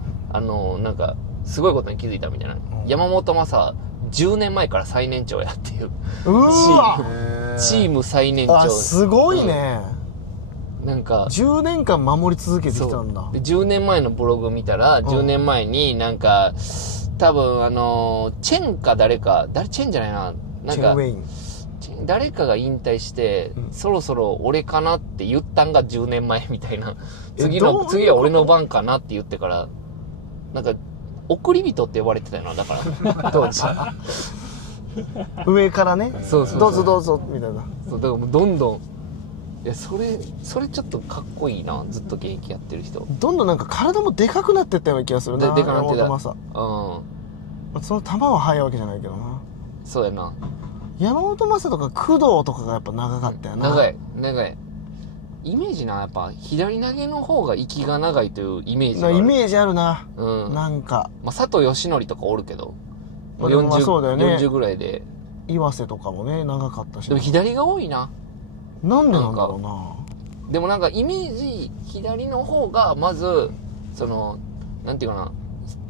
なんかすごいことに気づいたみたいな。山本昌10年前から最年長やっていう。チーム最年長。すごいね。なんか10年間守り続けてきたんだ。で10年前のブログ見たら、10年前になんか多分チェンかチェンじゃないな、なんか誰かが引退して、そろそろ俺かなって言ったんが10年前みたいな。次は俺の番かなって言ってから、なんか送り人って呼ばれてたよな、だから当時。上からね。そうどうぞどうぞみたいな。そうだからもうどんどん。いやそれちょっとかっこいいな。ずっと現役やってる人。どんどんなんか体もでかくなってったような気がするな。でかくなってた。その球は速いわけじゃないけどな。そうやな。山本昌とか工藤とかがやっぱ長かったよな。長い。イメージな、やっぱ左投げの方が息が長いというイメージがある。イメージあるな。うん。なんか。まあ、佐藤義則とかおるけど、まあでもまあそうだよね40ぐらいで。岩瀬とかもね、長かったし。でも左が多いな。なんでなんだろうな。でもなんかイメージ、左の方が、まず、なんていうかな、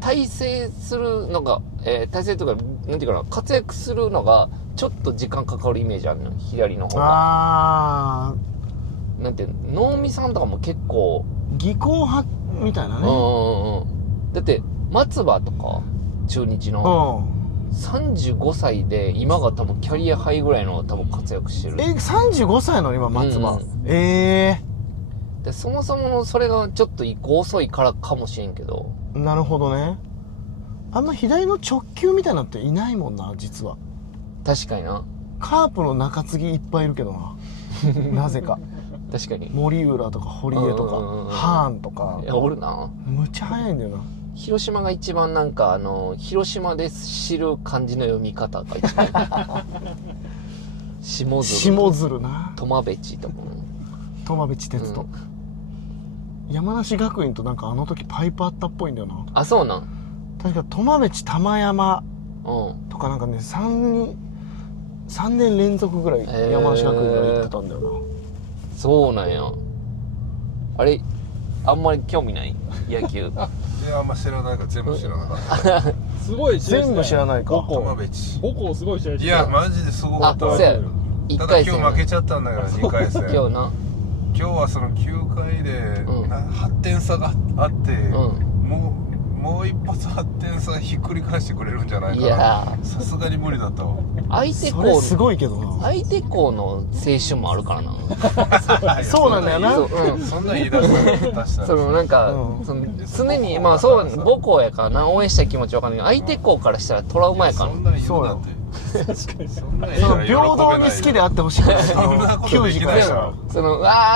体制するのが、体制とか、なんていうかな、活躍するのが、ちょっと時間かかるイメージあるの、左の方が。あなんていうの、能見さんとかも結構、技巧派みたいなね。だって、松葉とか、中日うの、ん。 35歳で、今が多分キャリアハイぐらいの多分活躍してる。 35歳の今、松葉。うんえでそもそものそれがちょっと移行遅いからかもしれんけど、えなるほどね。あんま左の直球みたいなのっていないもんな、実は。確かにな。カープの中継ぎいっぱいいるけどな。なぜか。確かに。森浦とか堀江とか、ハーンとかい。や、おるな。むちゃ速いんだよな。広島が一番なんか、広島で知る漢字の読み方が一番。下鶴。下鶴な。苫部地とかも。苫部地鉄と。山梨学院となんかあの時パイプあったっぽいんだよな。あ、そうなん。確か苫部地玉山うん。とかなんかね、3年連続ぐらい山梨学院が行ってたんだよな。そうなんや。あれ、あんまり興味ない野球。いやあんま知らないから全部知らなかったすごい試合してたよ全部知らないか母校浜辺地母校すごい試合していたよやマジですごかあ、ったそうや。1ただ回戦。今日負けちゃったんだから2回戦今日な。今日はその9回でうん8点差があって、うんもう一発8点差ひっくり返してくれるんじゃないいかなやさすがに無理だったわ相手校それすごいけどな。相手校の青春もあるからな。そうなんだよな。そう、うん。そんなん言い出したらなんか、うんその常に、まあそう、母校やからな、応援したい気持ちわかんないけど、相手校からしたらトラウマやからそん。なん言うなって確かにそんなん言そのったら喜べない平等に好きであってほしくない。そんなことできないから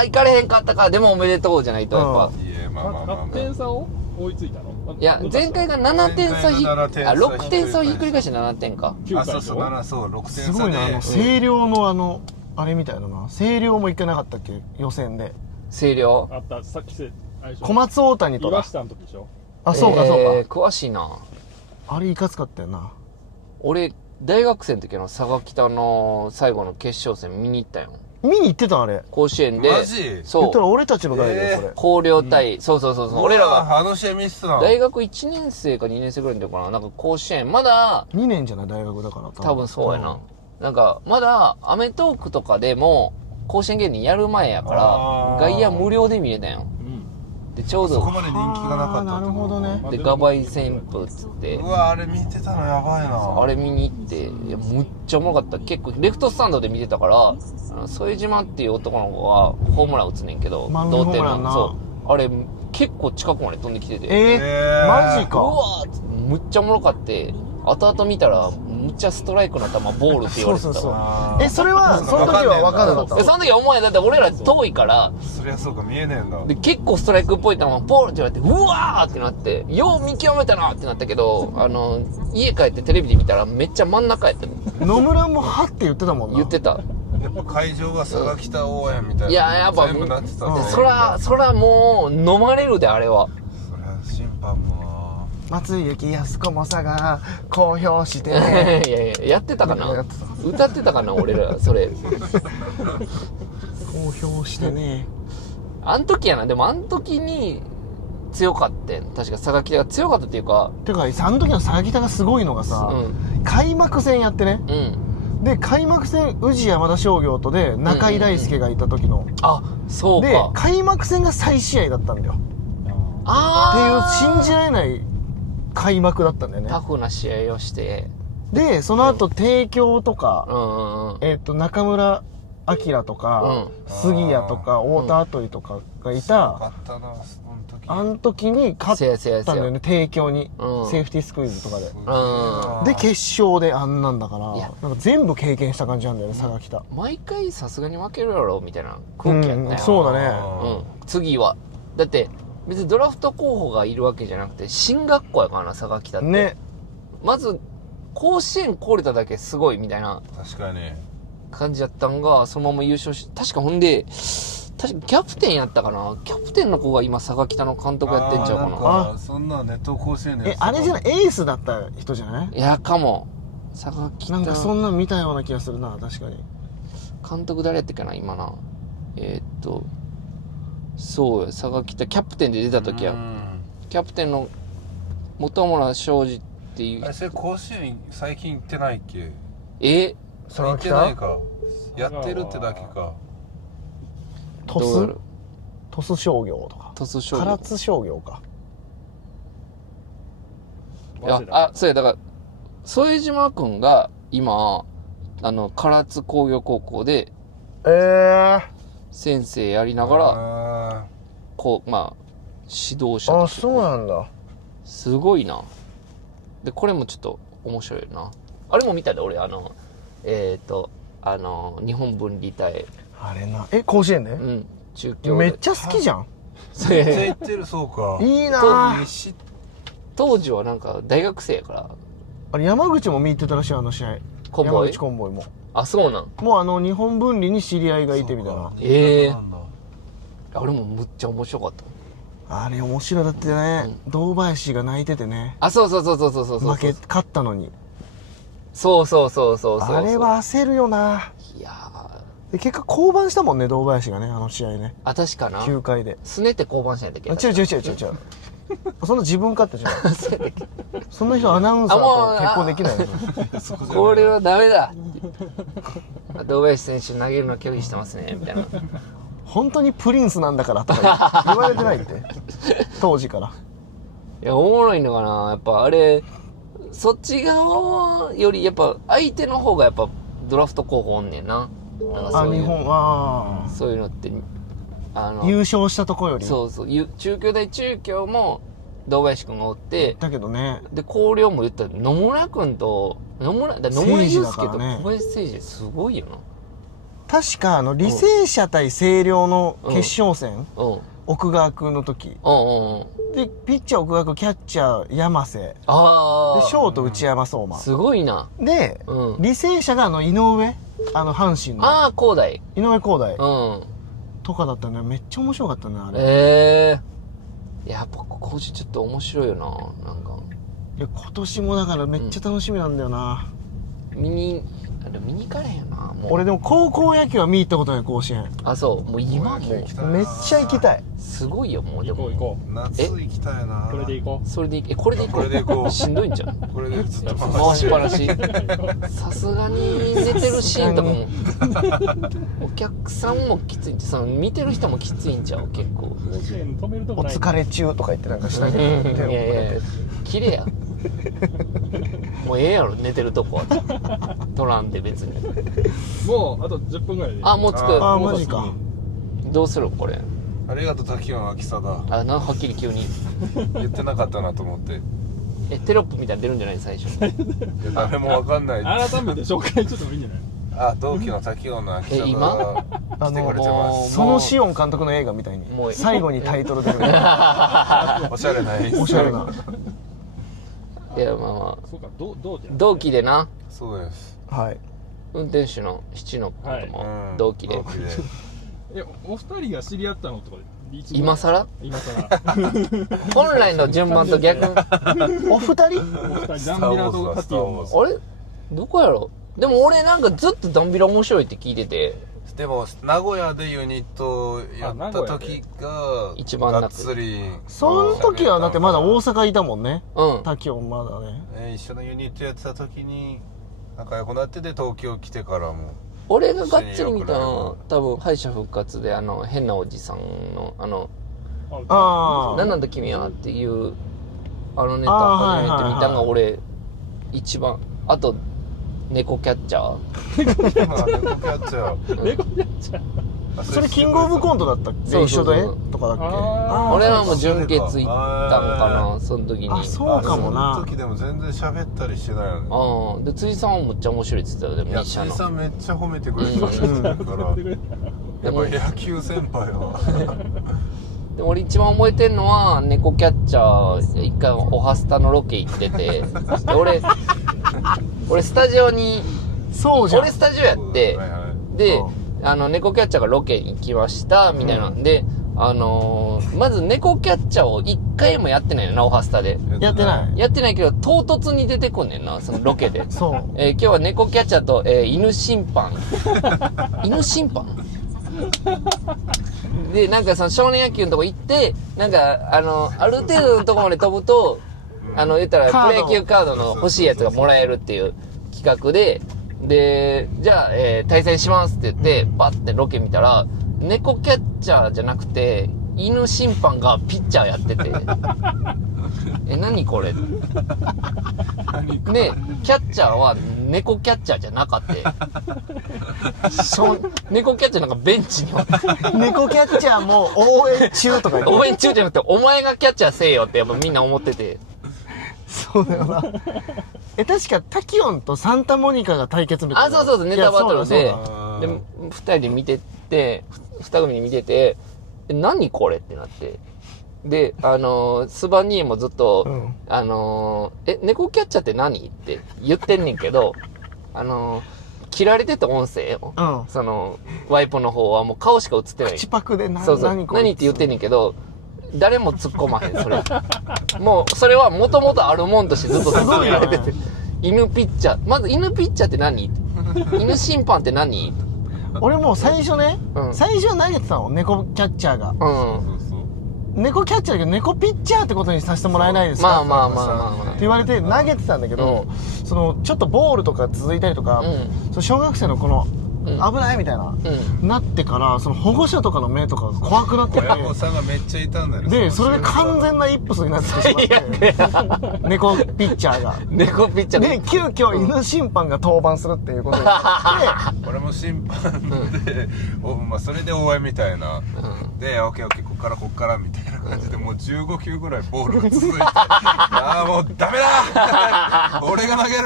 行かれへんかったから、でもおめでとうじゃないと、やっぱ。いやまあまあまあまあ8点差を追いついたのいや、前回が7点差前回が7点差6点差をひっくり返して7点か。9あそうそう回でしょ6点すごいな、差で星稜のあれみたいなな。星稜も行けなかったっけ予選で。星稜。あったさっきあれでしょ小松大谷とだ。岩下の時でしょあ、そうかそう詳しいな。か。あれいかつかったよな。俺、大学生の時の佐賀北の最後の決勝戦見に行ったよ。見に行ってたんあれ。甲子園で。マジ言そう。ったら俺たちの代だよ、それ。広陵対、そう。俺らが、あの試合見てたな大学1年生か2年生ぐらいの時かな。なんか甲子園、まだ、 2年じゃない大学だから多分そうやな。なんか、まだ、アメトーークとかでも、甲子園芸人やる前やからあ、ー外野無料で見れたよ。うんで、ちょうど、そこまで人気がなかったってことなるほどねで、ガバイ旋風っつってう、わあれ見てたのやばいなあれ見に行って、いや、むっちゃおもろかった。結構、レフトスタンドで見てたから、副島っていう男の子がホームラン打つねんけど、満塁ホームランなそう。あれ、結構近くまで飛んできてて、マジうか。わーってむっちゃおもろかって後々見たらむっちゃストライクの球ボールって言われてたわ。そうあーそれはその時は分かんなかったでその時は思えだって俺ら遠いからそりゃそうか見えねえんだで結構ストライクっぽい球ボールって言われてうわーってなってよう見極めたなってなったけど家帰ってテレビで見たらめっちゃ真ん中やった野村もはって言ってたもんな。言ってた。やっぱ会場が佐賀北応援みたいな、いややっぱ全部なってたうんでそらもう飲まれるであれは。そりゃ審判も松井幸康子もさが公表していやね。いややってたかなやってた歌ってたかな俺らそれ。公表してね。あん時やな。でもあん時に強かったん。確か佐賀北が強かったっていうか、てかあの時の佐賀北がすごいのがさ、うん。開幕戦やってね。うん。で開幕戦宇治山田商業とで中井大輔がいた時の、あ、そうでか。開幕戦が再試合だったんだよ。っていうあ信じられない開幕だったんだよね。タフな試合をして、でその後帝京とか、中村晃とか、杉谷とか太田跡井とかがい強かた、ったなその時あの時に勝せやせやせや。ったんだよね、帝京に、うんセーフティースクイズとかで。うんで決勝であんなんだからいやなんか全部経験した感じなんだよね、佐賀北。毎回さすがに負けるやろみたいな空気やったよ。そうだね。うん。次は。だって、別にドラフト候補がいるわけじゃなくて、進学校やからな、佐賀北って。ね。まず、甲子園来れただけすごいみたいな確かに感じやったんが、そのまま優勝し、確かほんで、確かキャプテンやったかな。キャプテンの子が今佐賀北の監督やってんちゃうかな。なんかそんなネット甲子園のやつあれじゃないエースだった人じゃない？いやかも佐賀北なんかそんなん見たような気がするな、確かに。監督誰やったっけな今な。そうや、佐賀北キャプテンで出た時や。キャプテンの本村庄司っていう。あれそれ甲子園最近行ってないっけ？佐賀行ってない北か。やってるってだけか。鳥栖商業とか鳥栖商業唐津商業か。いやそうや、だから副島君が今唐津工業高校で先生やりながらこうまあ指導者としてそうなんだ。すごいな。でこれもちょっと面白いな。あれも見たで俺日本分離隊あれな甲子園で、中京でめっちゃ好きじゃん。めっちゃ行ってる。そうか。いいな。当時はなんか大学生やから。あれ山口も見てたらしい、あの試合。コンボイ山口コンボイも。あ、そうなん。もう日本分離に知り合いがいてみたいな。俺もむっちゃ面白かった。あれ面白い。だってね、堂林が泣いててね。あ、そう勝ったのに。そうあれは焦るよな。いやで結果降板したもんね、堂林がね、あの試合ね。あ、確かな。9回で。すねって降板したんだっけ。違うそんな自分勝手じゃん。そんな人アナウンサーと結婚できないよ。これはダメだ。堂林選手投げるの拒否してますねみたいな。本当にプリンスなんだからとか言われてないって当時から。いやおもろいのかな、やっぱあれ。そっち側よりやっぱ相手の方がやっぱドラフト候補おんねんな。なんかそういう日本そういうのって優勝したとこより。そう中京大中京も堂林君がおってだけどね。で広陵も言ったら野村君と野村祐介と小林誠司すごいよな。確か履正社対星稜の決勝戦、奥川君の時でピッチャー奥川君、キャッチャー山瀬でショート内山相馬。すごいな。で履正社が井上阪神の広大井上広大とかだったね。めっちゃ面白かったねあれ。やっぱ今年ちょっと面白いよな。なんかいや今年もだからめっちゃ楽しみなんだよな。見に行かれへんよな。もう俺でも高校野球は見に行ったことない甲子園。あ、そうもう今もめっちゃ行きたい。すごいよもう。でも行こう夏行きたいな。これで行こう。それでこれで行こう。しんどいんじゃん。これでずっと回しっぱなし。さすがに寝てるシーンとかもお客さんもきついんちゃう。見てる人もきついんちゃう結構。止めるとこない。お疲れ中とか言ってなんかしたけど。いや綺麗や。もうええやろ寝てるとこは。取らんで別に。もうあと10分ぐらいで。あ、もう着く。マジか。どうするこれ。ありがとう滝音秋貞。はっきり急に言ってなかったなと思って。テロップみたいに出るんじゃない最初。誰もわかんない。改めて紹介ちょっといいんじゃない？同期の滝音の秋貞今が来てくれてます。そのシオン監督の映画みたいに最後にタイトル出る。おしゃれな演出。おしゃれな。いやまあそうか同期でな。そうです。はい。運転手の七野君とも同期で。お二人が知り合ったのとかで今更本来の順番と逆。お二人ダンビラとタティオン。あれどこやろ。でも俺なんかずっとダンビラ面白いって聞いてて。でも名古屋でユニットやった時が一番がっつり。その時はだってまだ大阪いたもんね。タキオンまだね。一緒のユニットやってた時に仲良くなってて東京来てからも。俺ががっつり見たの多分敗者復活で変なおじさんの何なんだ君はっていうネタ初めて見たのが俺一番。あと猫キャッチャー。猫キャッチャー。それキングオブコントだったっけ？一緒でとかだっけ？俺はもう純潔行ったんかなその時に。そうかもな。その時でも全然喋ったりしてないよね。で辻さんはめっちゃ面白いって言ってたよ。でも辻さんめっちゃ褒めてくれてたからやっぱ野球先輩は。で俺一番覚えてるのは猫キャッチャー一回オハスタのロケ行ってて俺スタジオに俺スタジオやってで猫キャッチャーがロケに来ました、みたいなんで、まず猫キャッチャーを一回もやってないよな、オハスタで。やってない。やってないけど、唐突に出てくんねんな、そのロケで。そう。今日は猫キャッチャーと、犬審判。犬審判で、なんかその少年野球のとこ行って、なんか、ある程度のとこまで飛ぶと、言ったら、プロ野球カードの欲しいやつがもらえるっていう企画で、で、じゃあ、対戦しますって言って、バッてロケ見たら、猫キャッチャーじゃなくて、犬審判がピッチャーやってて、何これで、キャッチャーは猫キャッチャーじゃなかった。猫キャッチャーなんかベンチに猫キャッチャーも応援中とか言って。応援中じゃなくて、お前がキャッチャーせえよってやっぱみんな思ってて。そうだよな。確かタキオンとサンタモニカが対決みたいな。そうそう、ネタバトルで、で、二人で見てて、二組で見てて、何これってなって。で、スバニーもずっと、猫キャッチャーって何って言ってんねんけど、切られてた音声を、その、ワイプの方はもう顔しか映ってない。口パクでそう何って言ってんねんけど、誰も突っ込まへん、それ。もう、それはもともとあるもんとしてずっと進められてて。犬ピッチャー。まず犬ピッチャーって何犬審判って何俺もう最初ね、最初投げてたの、猫キャッチャーが。猫キャッチャーだけど猫ピッチャーってことにさせてもらえないですか、まあって言われて投げてたんだけど、そのちょっとボールとか続いたりとか、その小学生のこの危ないみたいな、なってからその保護者とかの目とかが怖くなってて、親御さんがめっちゃいたんだよね。でそれで完全なイップスになってしまって猫ピッチャーが猫ピッチャーで急遽犬審判が登板するっていうことになって俺も審判で、それで応援みたいな、でオッケーこっからみたいな感じでもう15球ぐらいボールが続いてもうダメだ俺が投げる。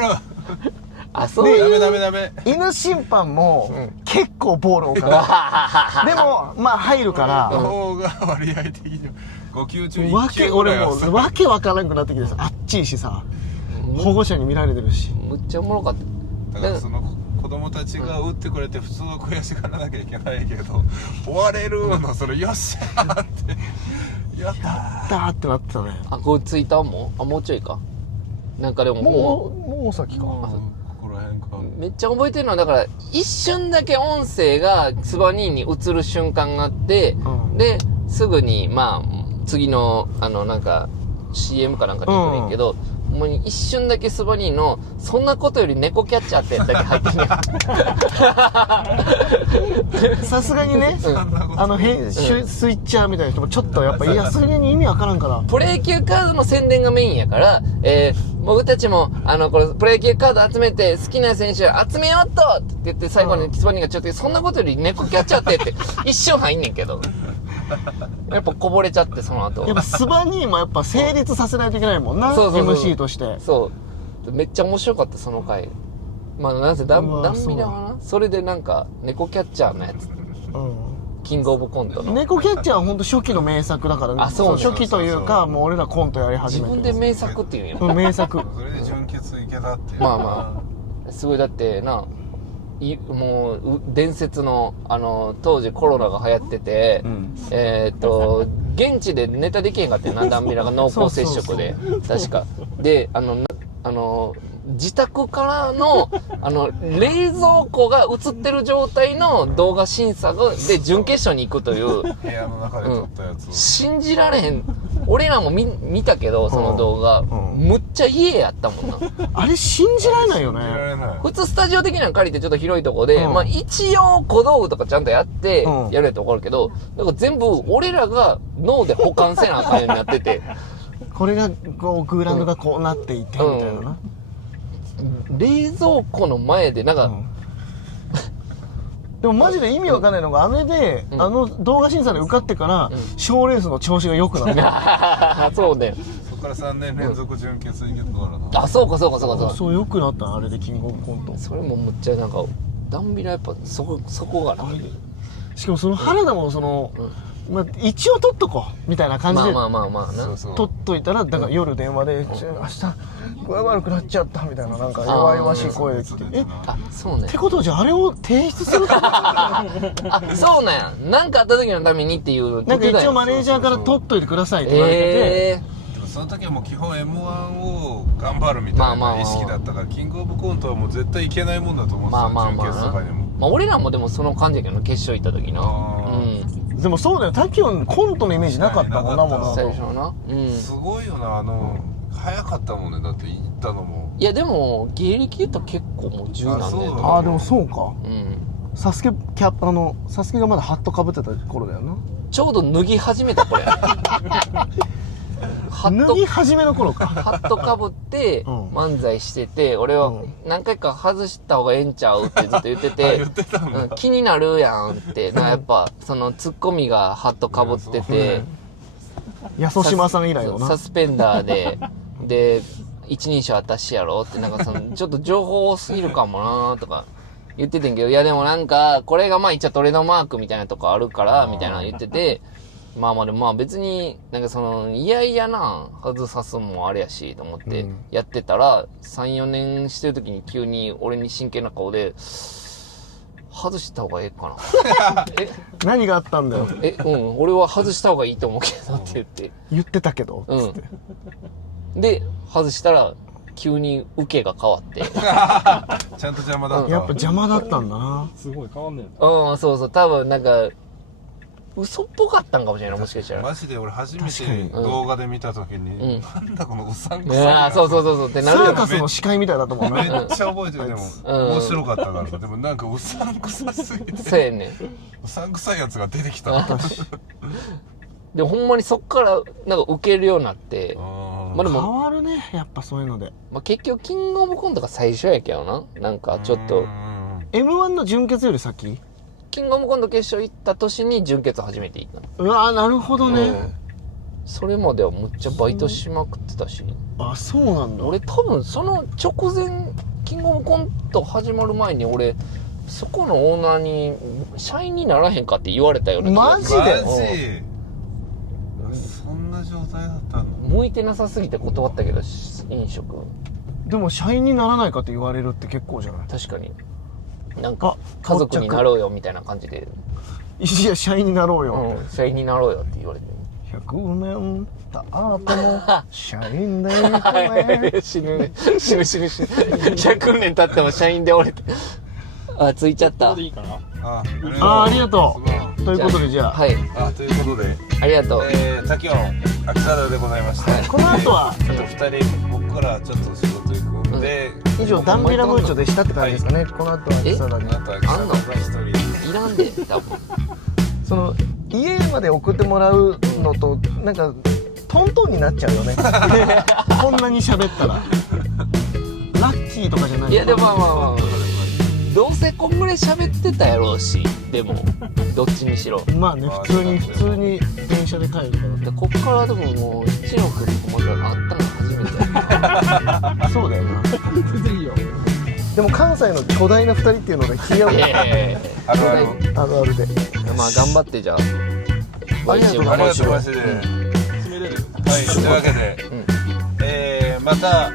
そうダメ。犬審判も結構ボール多かった。でもまあ入るからの方が割合的に5球中1球ぐらい俺もうわけわからなくなってきてさ、あっちいしさ、保護者に見られてるし、むっちゃおもろかった。だからその子供たちが打ってくれて普通は悔しがらなきゃいけないけど、終われるのそれよっしゃーってやったーってなってたね。これツイッターももうちょいかなんかでももう先か。めっちゃ覚えてるのは、だから一瞬だけ音声がスバニーに映る瞬間があって、で、すぐに、次の、なんか、CM かなんかで行くねんけど、もう一瞬だけスバニーの、そんなことより猫キャッチャーってだけ入ってんねん。さすがにね、スイッチャーみたいな人もちょっとやっぱ、さすがに意味わからんから。プロ野球カードの宣伝がメインやから、僕たちも、これ、プロ野球カード集めて、好きな選手集めようとって言って、最後にスバニーがちょっと、そんなことより猫キャッチャーって一瞬入んねんけど。やっぱこぼれちゃって、その後。やっぱスバニーもやっぱ成立させないといけないもんな、MC として。そう。めっちゃ面白かった、その回。なんせダンビラはな、それでなんか、猫キャッチャーのやつ。キングオブコントの。猫キャッチャーは本当初期の名作だからね。初期というか、もう俺らコントやり始めて。自分で名作って言うんや。名作。それで純潔いけたっていう。すごい、だってな、もう伝説の当時コロナが流行ってて、現地でネタできへんかったよな、ダンビラが濃厚接触で確かで自宅からの冷蔵庫が映ってる状態の動画審査で準決勝に行くという部屋の中で撮ったやつを、信じられへん。俺らも見たけどその動画、むっちゃ家やったもんな。あれ信じられないよね。普通スタジオ的なの借りてちょっと広いとこで、一応小道具とかちゃんとやってやるやつ分かるけど、なんか全部俺らが脳で保管せなあかんようになっててこれがこうグラウンドがこうなっていてみたいなな、冷蔵庫の前でなんか、でもマジで意味わかんないのが、あれで、動画審査で受かってから賞レースの調子が良くなったそうね。そこから3年連続準決いけたからな。そうかそう良くなったあれでキングオブコント。それもむっちゃなんかダンビラやっぱそこがな。しかもその原田もその、まあ、一応取っとこうみたいな感じでまあなそうそう取っといたら、だから夜電話で「明日具合悪くなっちゃった」みたいな、なんか弱々しい声で来て「あそうねってことはじゃああれを提出するとあそうなんやなんかあった時のためにっていうなんか一応マネージャーから取っといてくださいって言われてて、でもその時はもう基本 M1 を頑張るみたいな意識だったから、キングオブコントはもう絶対いけないもんだと思ってた、準決とかにも。まあ俺らもでもその感じやけど決勝行った時なでもそうだよ、タキオンコントのイメージなかったもんなもん最初なすごいよな、早かったもんね、だって行ったのも。いやでも芸歴言ったら結構もう10何年ああでもそうか、うんサスケキャップサスケがまだハットかぶってた頃だよな。ちょうど脱ぎ始めたこれ脱ぎ始めの頃か。ハットかぶって漫才してて、俺は何回か外した方がええんちゃうってずっと言ってて言ってたんだ、気になるやんってやっぱそのツッコミがハットかぶっててやそしまさん以来のな。サスペンダーで一人称私やろってなんかそのちょっと情報多すぎるかもなとか言っててんけど、いやでもなんかこれがまあ一応トレードマークみたいなとこあるからみたいなの言ってて、まあでもまあ別になんかそのいやいやな外さすんもあれやしと思ってやってたら、3、4年してる時に急に俺に真剣な顔で外した方がええかな何があったんだよ。俺は外した方がいいと思うけどって言ってたけどつってで外したら急に受けが変わってちゃんと邪魔だった、やっぱ邪魔だったんだな。すごい変わんねえそうそう多分なんか嘘っぽかったんかもしれない、もしかしたらマジで俺初めて動画で見た時に、なんだこのうさんくさいやつそうってなるよサーカスの司会みたいだと思うな。めっちゃ覚えてる。でも面白かったからさ、でもなんかうさんくさすぎてそうやねんうさんくさいやつが出てきたでもほんまにそっからなんか受けるようになってまあで変も、わるねやっぱそういうので。結局キングオブコントが最初やけどな、なんかちょっと M1 の準決より先。キングオブコント決勝行った年に準決初めて行ったの。うわなるほどね。それまではむっちゃバイトしまくってたし、あそうなんだ。俺多分その直前キングオブコント始まる前に俺そこのオーナーに社員にならへんかって言われたような気がする。マジでマジそんな状態だったの。向いてなさすぎて断ったけど飲食でも社員にならないかって言われるって結構じゃない。確かになんか家族になろうよみたいな感じで、いや社員になろうよって、社員になろうよって言われて100年経っても社員でいて死ぬ100年経っても社員で折れてついちゃったでいいかな。ありがとう。ということでじゃあ、はいということでありがとう、タキオン秋貞でございました、この後はちょっと2人僕らちょっと仕事行くんで、以上ダンビラムーチョでしたって感じですかね。この後はさらにあと秋貞が1人いらんで多分その家まで送ってもらうのとなんかトントンになっちゃうよねこんなに喋ったらラッキーとかじゃない。いやでもまあどうせこんぐらい喋ってたやろうし、でもどっちにしろまあね普通に電車で帰るからでこっからでももう一ノ君とまだ会ったの初めてそうだよな。全然いいよ。でも関西の巨大な2人っていうのが気がいやいやいやあるあるで。まあ頑張ってじゃあありがとうありがとうマジで、詰めれる。はい、というわけで、また、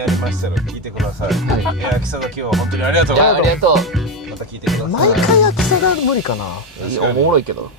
やりましたら聞いてください。秋貞今日は本当にありがとう。いやありがとうまた聞いてください。毎回秋貞無理かな。いやおもろいけど